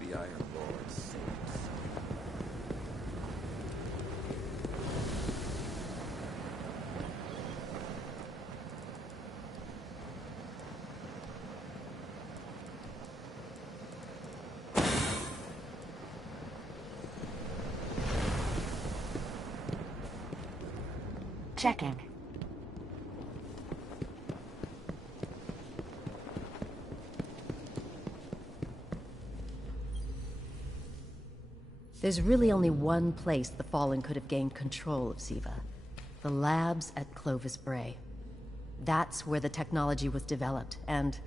The Iron Lord saves. Checking. There's really only one place the Fallen could have gained control of Siva. The labs at Clovis Bray. That's where the technology was developed, and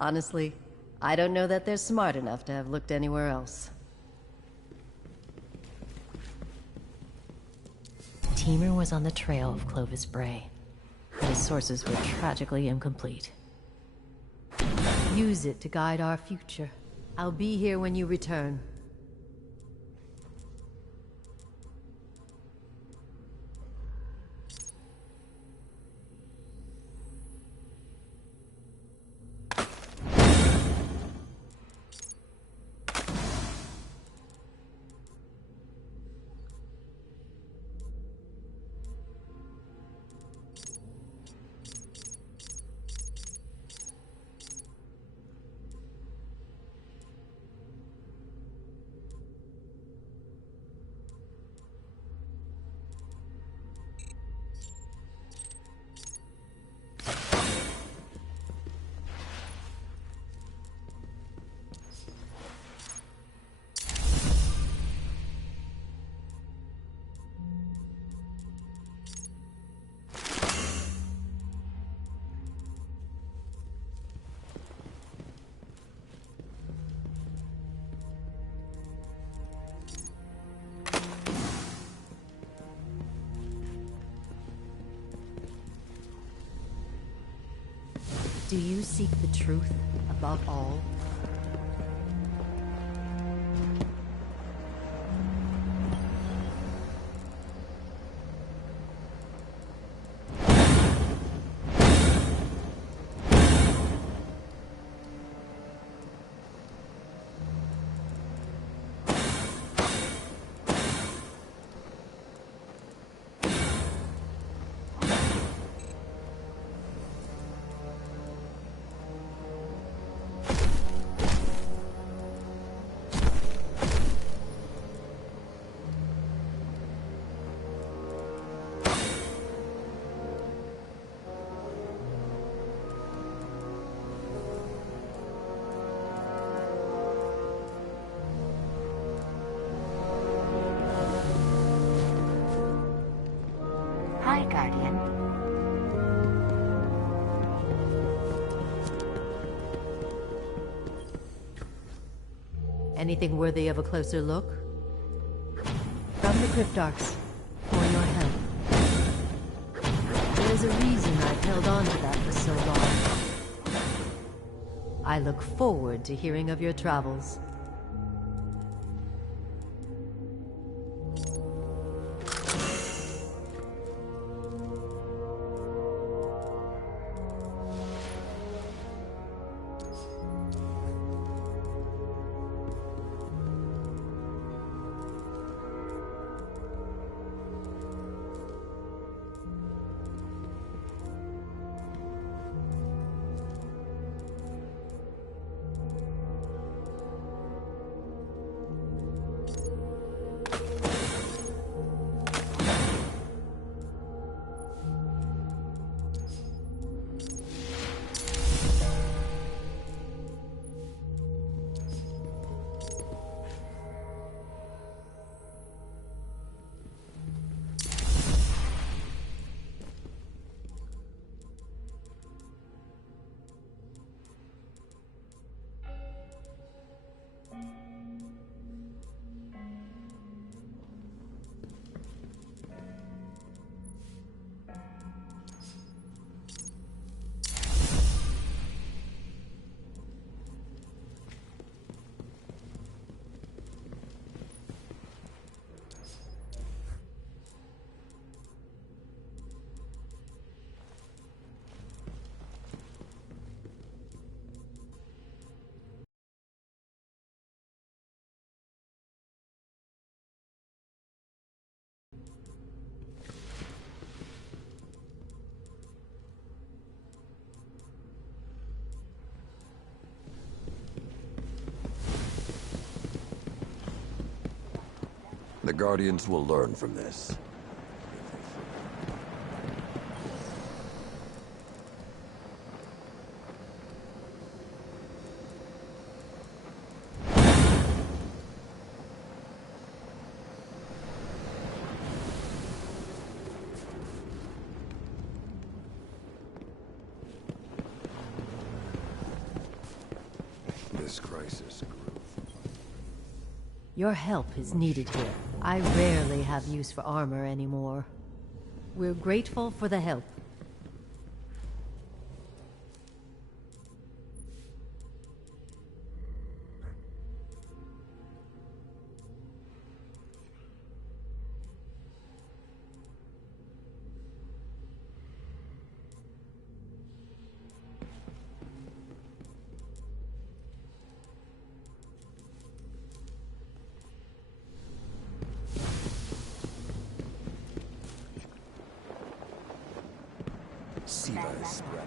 honestly, I don't know that they're smart enough to have looked anywhere else. Teamer was on the trail of Clovis Bray, but his sources were tragically incomplete. Use it to guide our future. I'll be here when you return. Do you seek the truth above all? Hi, Guardian. Anything worthy of a closer look? From the Cryptarchs, for your help. There's a reason I've held on to that for so long. I look forward to hearing of your travels. The Guardians will learn from this. This crisis grew. Your help is needed here. I rarely have use for armor anymore. We're grateful for the help. Siva is spreading.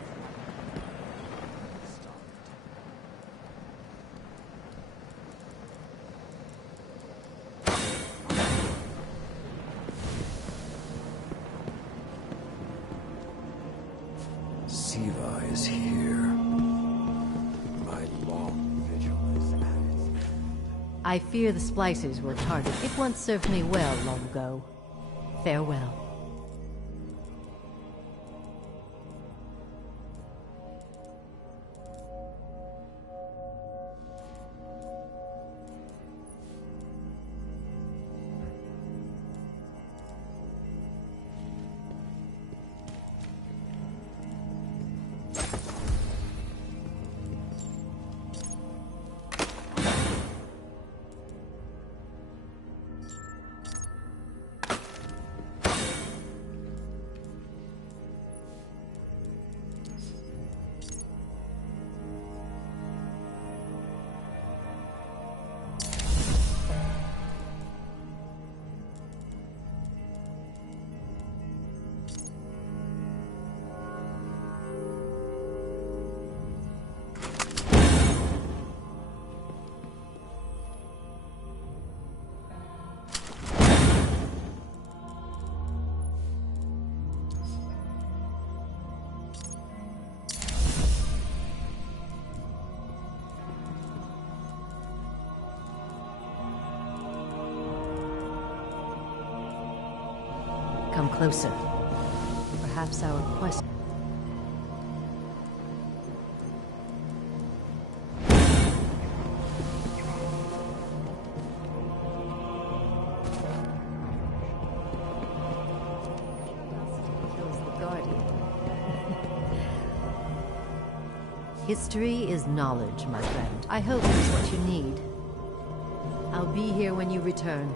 Siva is here. My long vigil is at its end. I fear the splicers will target. It once served me well long ago. Farewell. Come closer. Perhaps our quest... History is knowledge, my friend. I hope it's what you need. I'll be here when you return.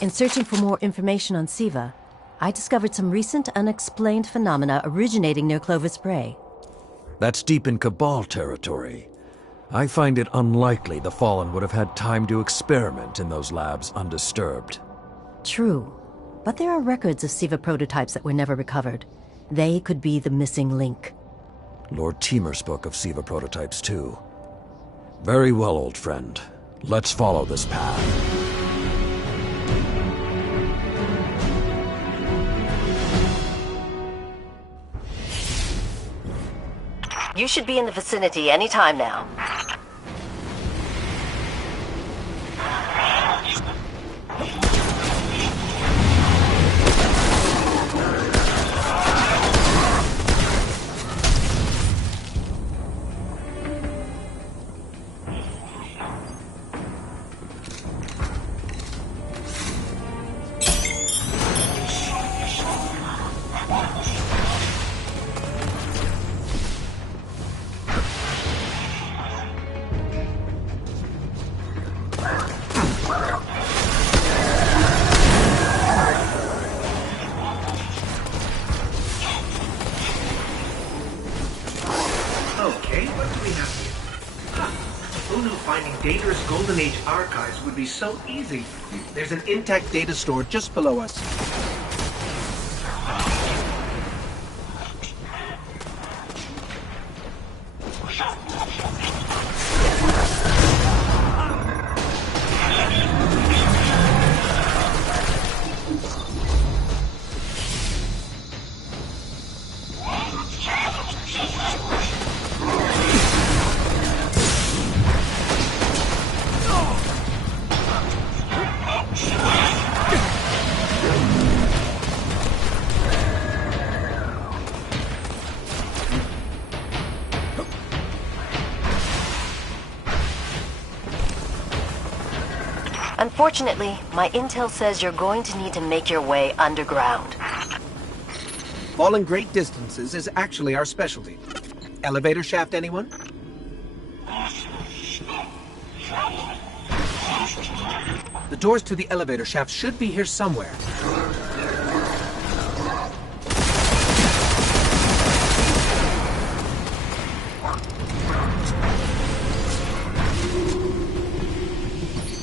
In searching for more information on Siva, I discovered some recent unexplained phenomena originating near Clovis Bray. That's deep in Cabal territory. I find it unlikely the Fallen would have had time to experiment in those labs undisturbed. True, but there are records of Siva prototypes that were never recovered. They could be the missing link. Lord Teemer spoke of Siva prototypes too. Very well, old friend. Let's follow this path. You should be in the vicinity any time now. Golden Age archives would be so easy. There's an intact data store just below us. Unfortunately, my intel says you're going to need to make your way underground. Falling great distances is actually our specialty. Elevator shaft, anyone? The doors to the elevator shaft should be here somewhere.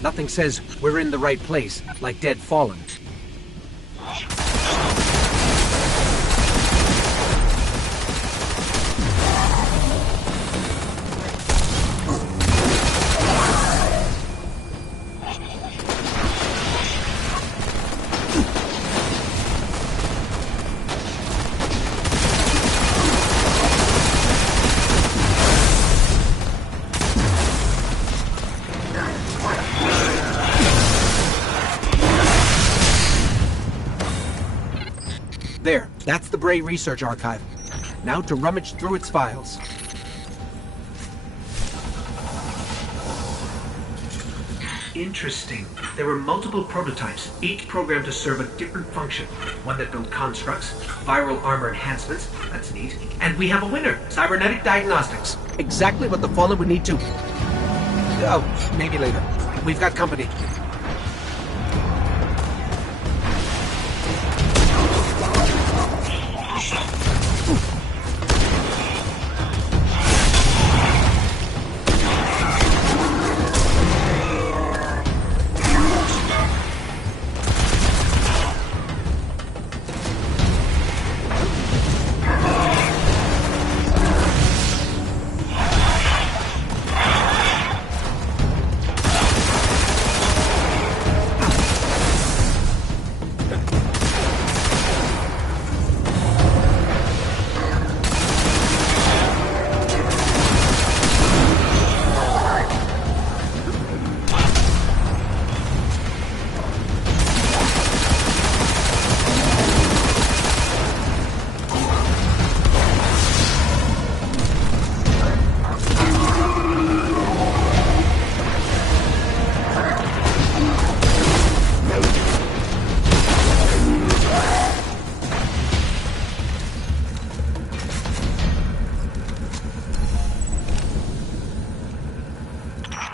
Nothing says we're in the right place, like dead Fallen. There, that's the Bray Research Archive. Now to rummage through its files. Interesting. There were multiple prototypes, each programmed to serve a different function. One that built constructs, viral armor enhancements, that's neat. And we have a winner, cybernetic diagnostics. Exactly what the Fallen would need to... Oh, maybe later. We've got company.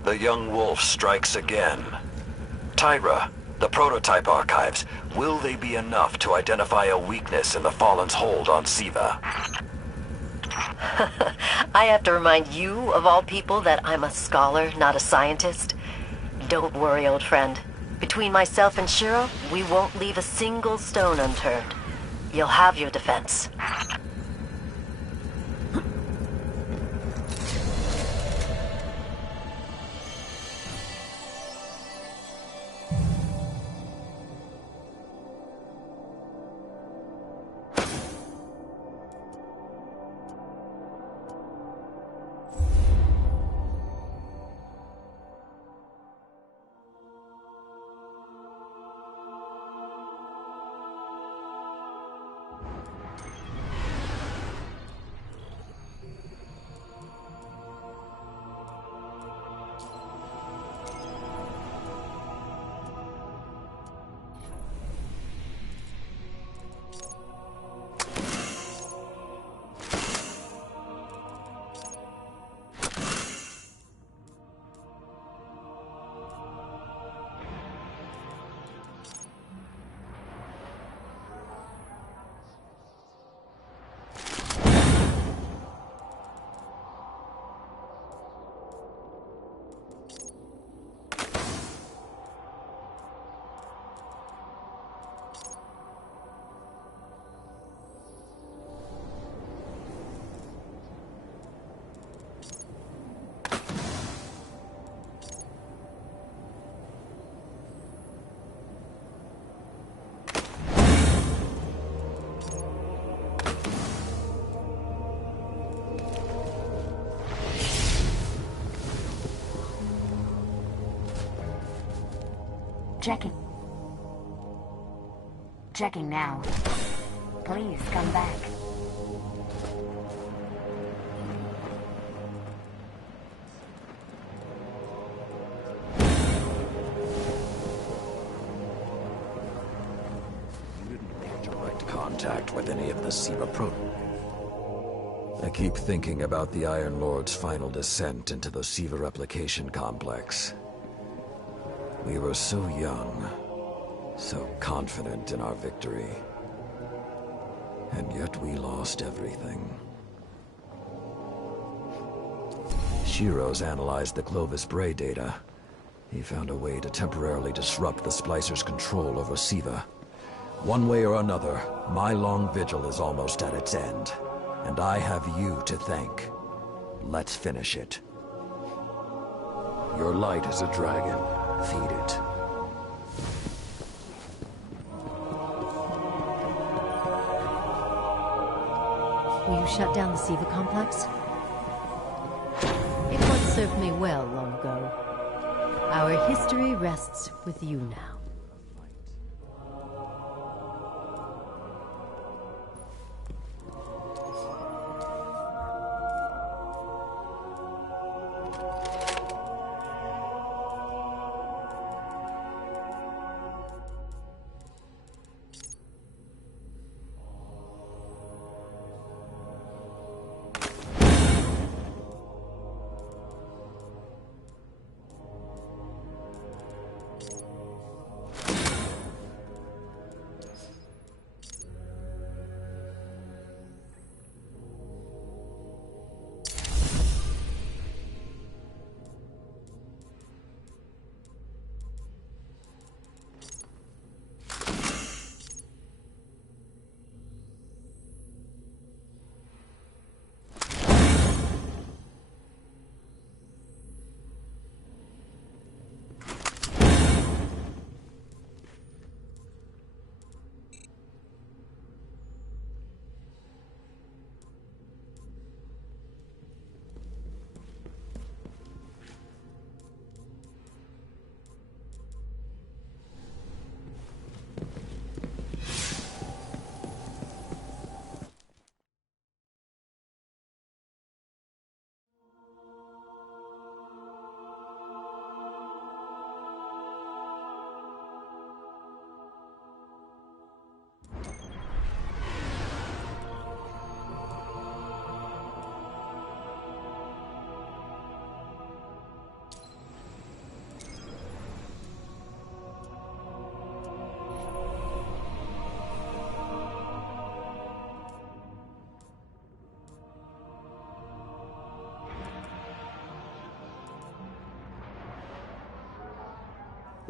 The young wolf strikes again. Tyra, the prototype archives, will they be enough to identify a weakness in the Fallen's hold on Siva? I have to remind you, of all people, that I'm a scholar, not a scientist. Don't worry, old friend. Between myself and Shiro, we won't leave a single stone unturned. You'll have your defense. Checking. Checking now. Please come back. You didn't make direct contact with any of the Siva I keep thinking about the Iron Lord's final descent into the Siva replication complex. We were so young, so confident in our victory. And yet we lost everything. Shiro's analyzed the Clovis Bray data. He found a way to temporarily disrupt the Splicer's control over Siva. One way or another, my long vigil is almost at its end. And I have you to thank. Let's finish it. Your light is a dragon. Feed it. Will you shut down the Siva complex? It once served me well long ago. Our history rests with you now.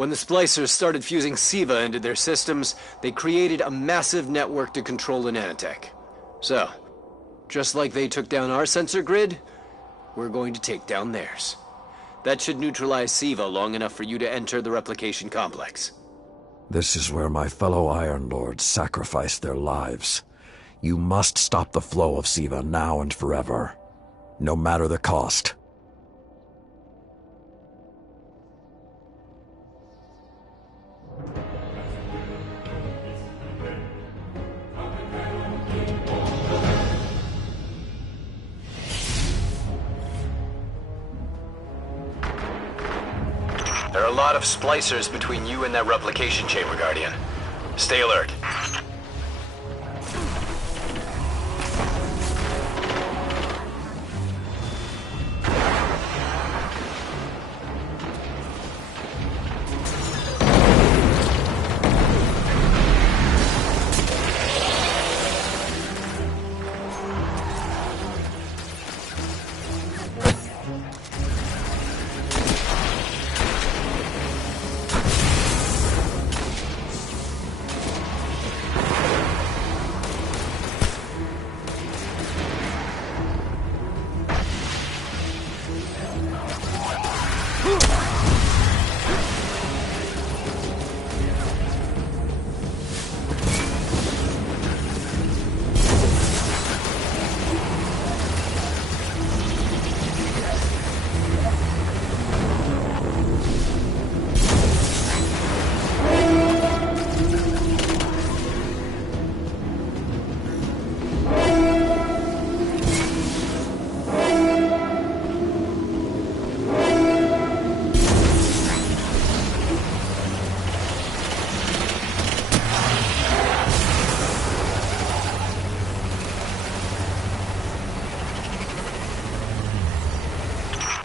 When the splicers started fusing SIVA into their systems, they created a massive network to control the nanotech. So, just like they took down our sensor grid, we're going to take down theirs. That should neutralize SIVA long enough for you to enter the replication complex. This is where my fellow Iron Lords sacrificed their lives. You must stop the flow of SIVA now and forever, no matter the cost. There are a lot of splicers between you and that replication chamber, Guardian. Stay alert.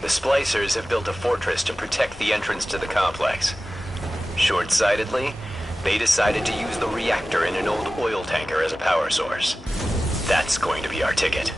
The splicers have built a fortress to protect the entrance to the complex. Short-sightedly, they decided to use the reactor in an old oil tanker as a power source. That's going to be our ticket.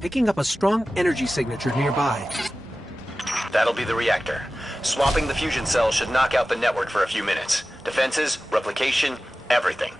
Picking up a strong energy signature nearby. That'll be the reactor. Swapping the fusion cell should knock out the network for a few minutes. Defenses, replication, everything.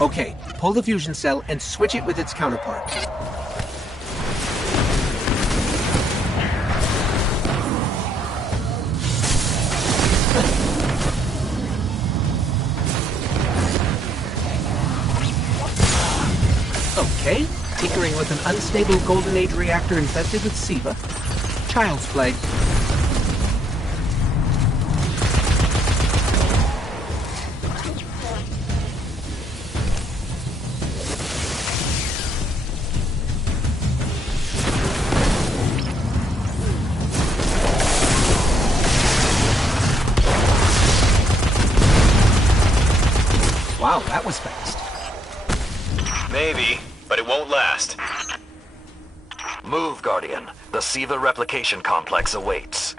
Okay, pull the fusion cell and switch it with its counterpart. Okay, tinkering with an unstable Golden Age reactor infested with SIVA. Child's play. Wow, that was fast. Maybe, but it won't last. Move, Guardian. The SIVA replication complex awaits.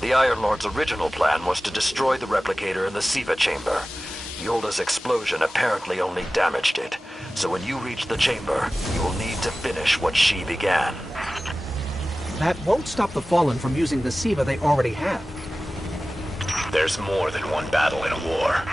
The Iron Lord's original plan was to destroy the replicator in the SIVA chamber. Yolda's explosion apparently only damaged it, so when you reach the chamber, you will need to finish what she began. That won't stop the Fallen from using the SIVA they already have. There's more than one battle in a war.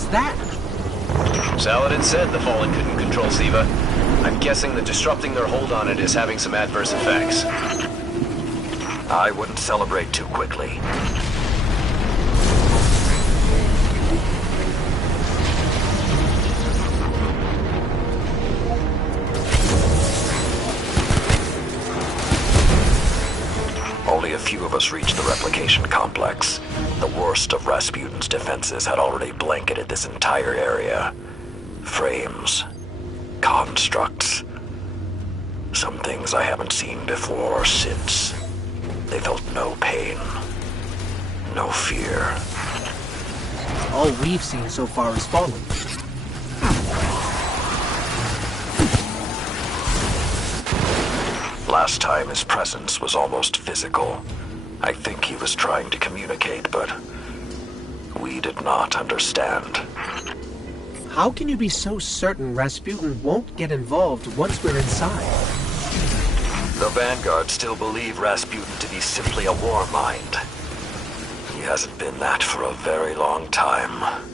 was that? Saladin said the Fallen couldn't control Siva. I'm guessing that disrupting their hold on it is having some adverse effects. I wouldn't celebrate too quickly. Only a few of us reached the replication complex. The worst of Rasputin's defenses had already blanketed this entire area. Frames. Constructs. Some things I haven't seen before or since. They felt no pain. No fear. All we've seen so far is Fallen. Last time his presence was almost physical. I think he was trying to communicate, but we did not understand. How can you be so certain Rasputin won't get involved once we're inside? The Vanguard still believe Rasputin to be simply a war mind. He hasn't been that for a very long time.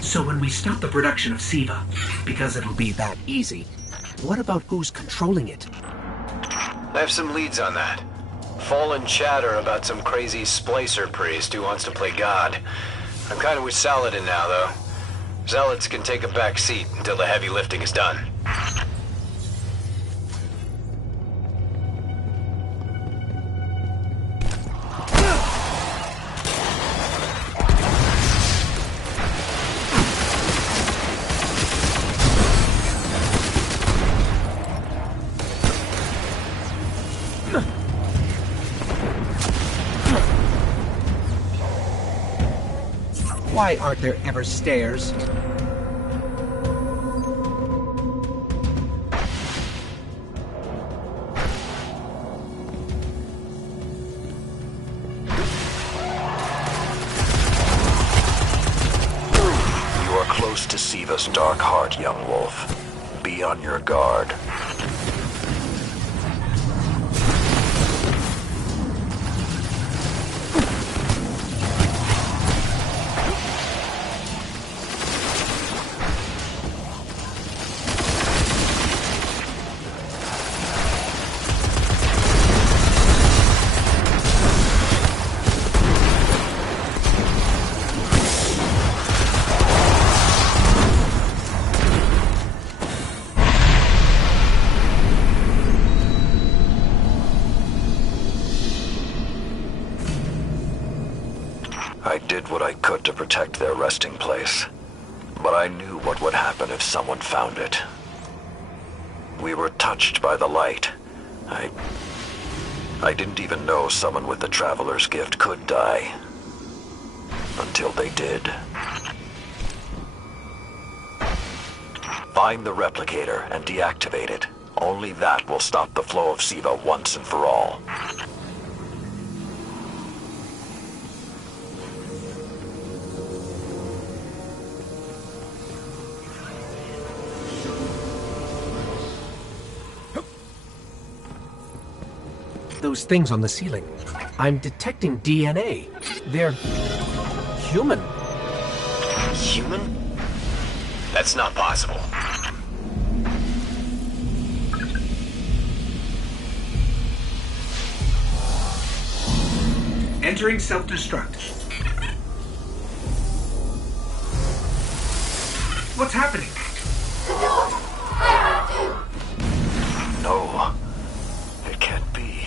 So when we stop the production of Siva, because it'll be that easy, what about who's controlling it? I have some leads on that. Fallen chatter about some crazy splicer priest who wants to play God. I'm kind of with Saladin now, though. Zealots can take a back seat until the heavy lifting is done. Why aren't there ever stairs? You are close to Siva's dark heart, young wolf. Be on your guard. I did what I could to protect their resting place, but I knew what would happen if someone found it. We were touched by the light. I didn't even know someone with the Traveler's Gift could die. Until they did. Find the replicator and deactivate it. Only that will stop the flow of Siva once and for all. Those things on the ceiling. I'm detecting DNA. They're human. Human? That's not possible. Entering self-destruct. What's happening? No. It can't be.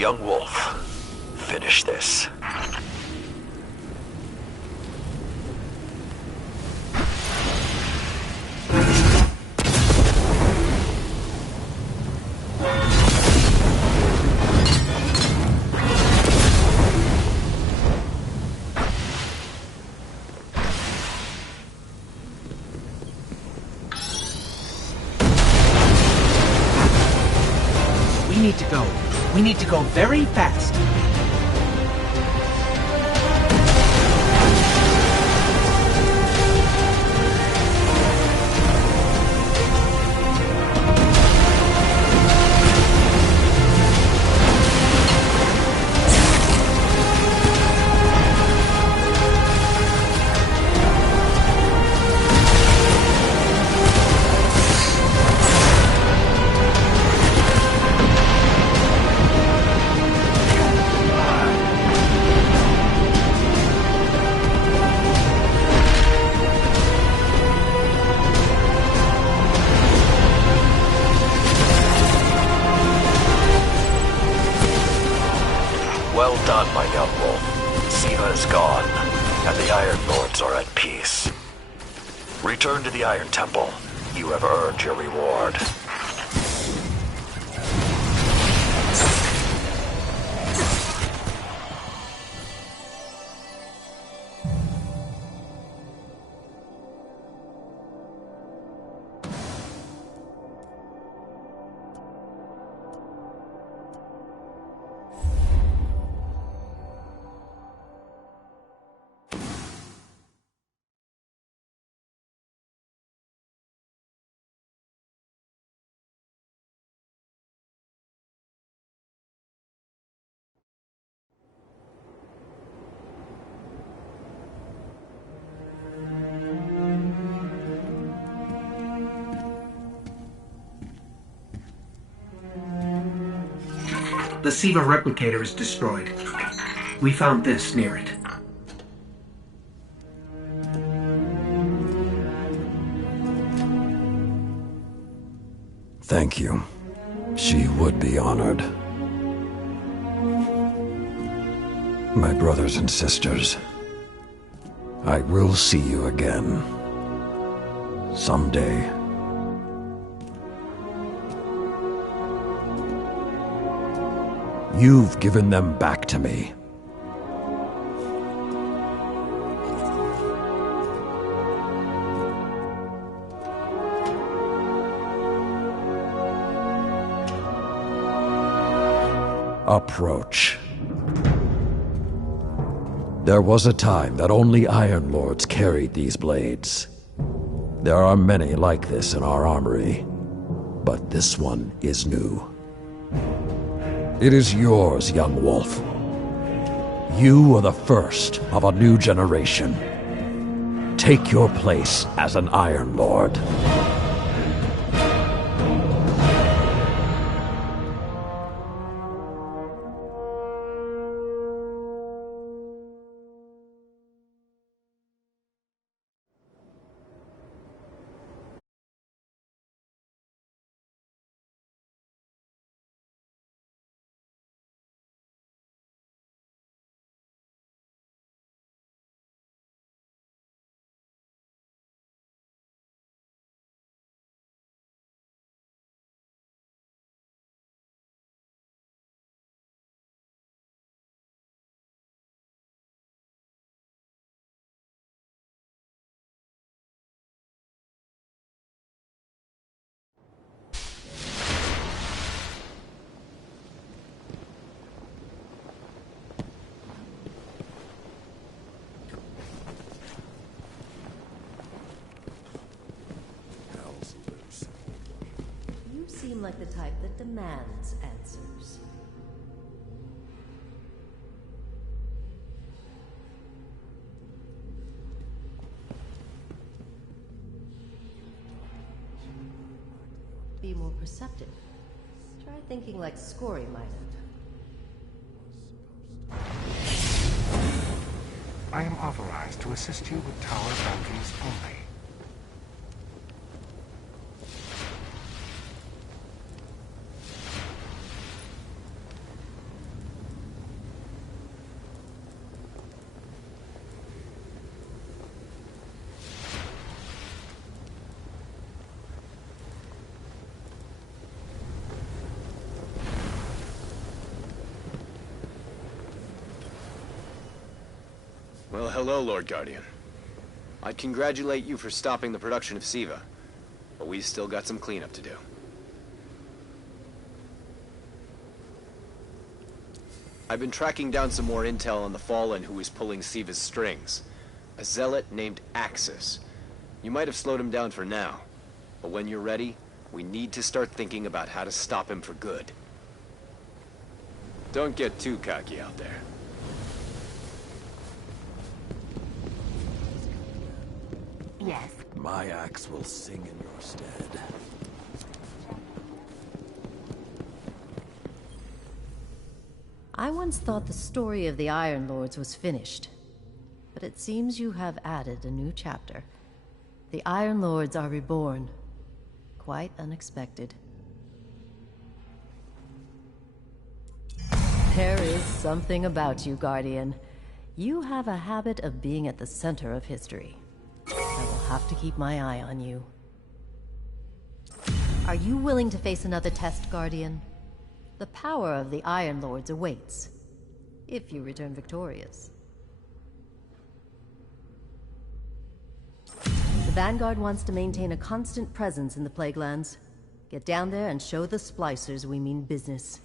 Young Wolf, finish this. We need to go very fast. Well done, my young wolf. Siva is gone, and the Iron Lords are at peace. Return to the Iron Temple. You have earned your reward. The Siva replicator is destroyed. We found this near it. Thank you. She would be honored. My brothers and sisters, I will see you again. Someday. You've given them back to me. Approach. There was a time that only Iron Lords carried these blades. There are many like this in our armory, but this one is new. It is yours, young wolf. You are the first of a new generation. Take your place as an Iron Lord. You seem like the type that demands answers. Be more perceptive. Try thinking like Scory might have. I am authorized to assist you with tower boundaries only. Well, hello, Lord Guardian. I'd congratulate you for stopping the production of Siva, but we've still got some cleanup to do. I've been tracking down some more intel on the Fallen who is pulling Siva's strings. A zealot named Axis. You might have slowed him down for now, but when you're ready, we need to start thinking about how to stop him for good. Don't get too cocky out there. Yes. My axe will sing in your stead. I once thought the story of the Iron Lords was finished, but it seems you have added a new chapter. The Iron Lords are reborn. Quite unexpected. There is something about you, Guardian. You have a habit of being at the center of history. I will have to keep my eye on you. Are you willing to face another test, Guardian? The power of the Iron Lords awaits, if you return victorious. The Vanguard wants to maintain a constant presence in the Plaguelands. Get down there and show the Splicers we mean business.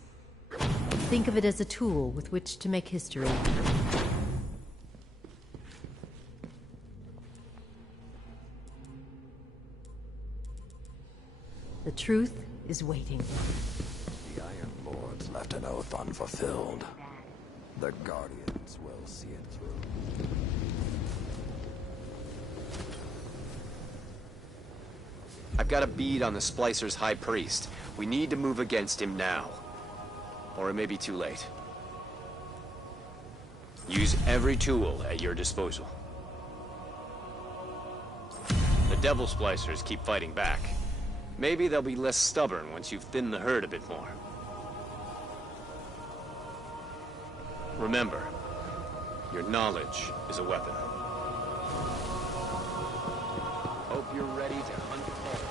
Think of it as a tool with which to make history. The truth is waiting. The Iron Lords left an oath unfulfilled. The Guardians will see it through. I've got a bead on the Splicer's High Priest. We need to move against him now. Or it may be too late. Use every tool at your disposal. The Devil Splicers keep fighting back. Maybe they'll be less stubborn once you've thinned the herd a bit more. Remember, your knowledge is a weapon. Hope you're ready to hunt the Fallen.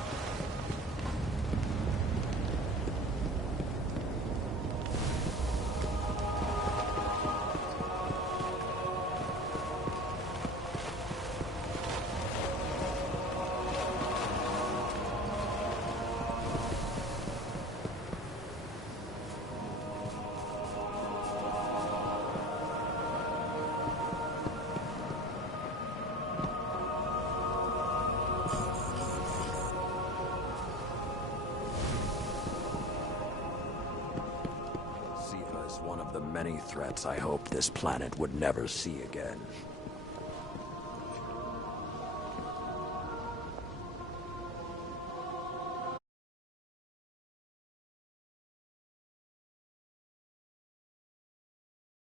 Siva is one of the many threats I hoped this planet would never see again.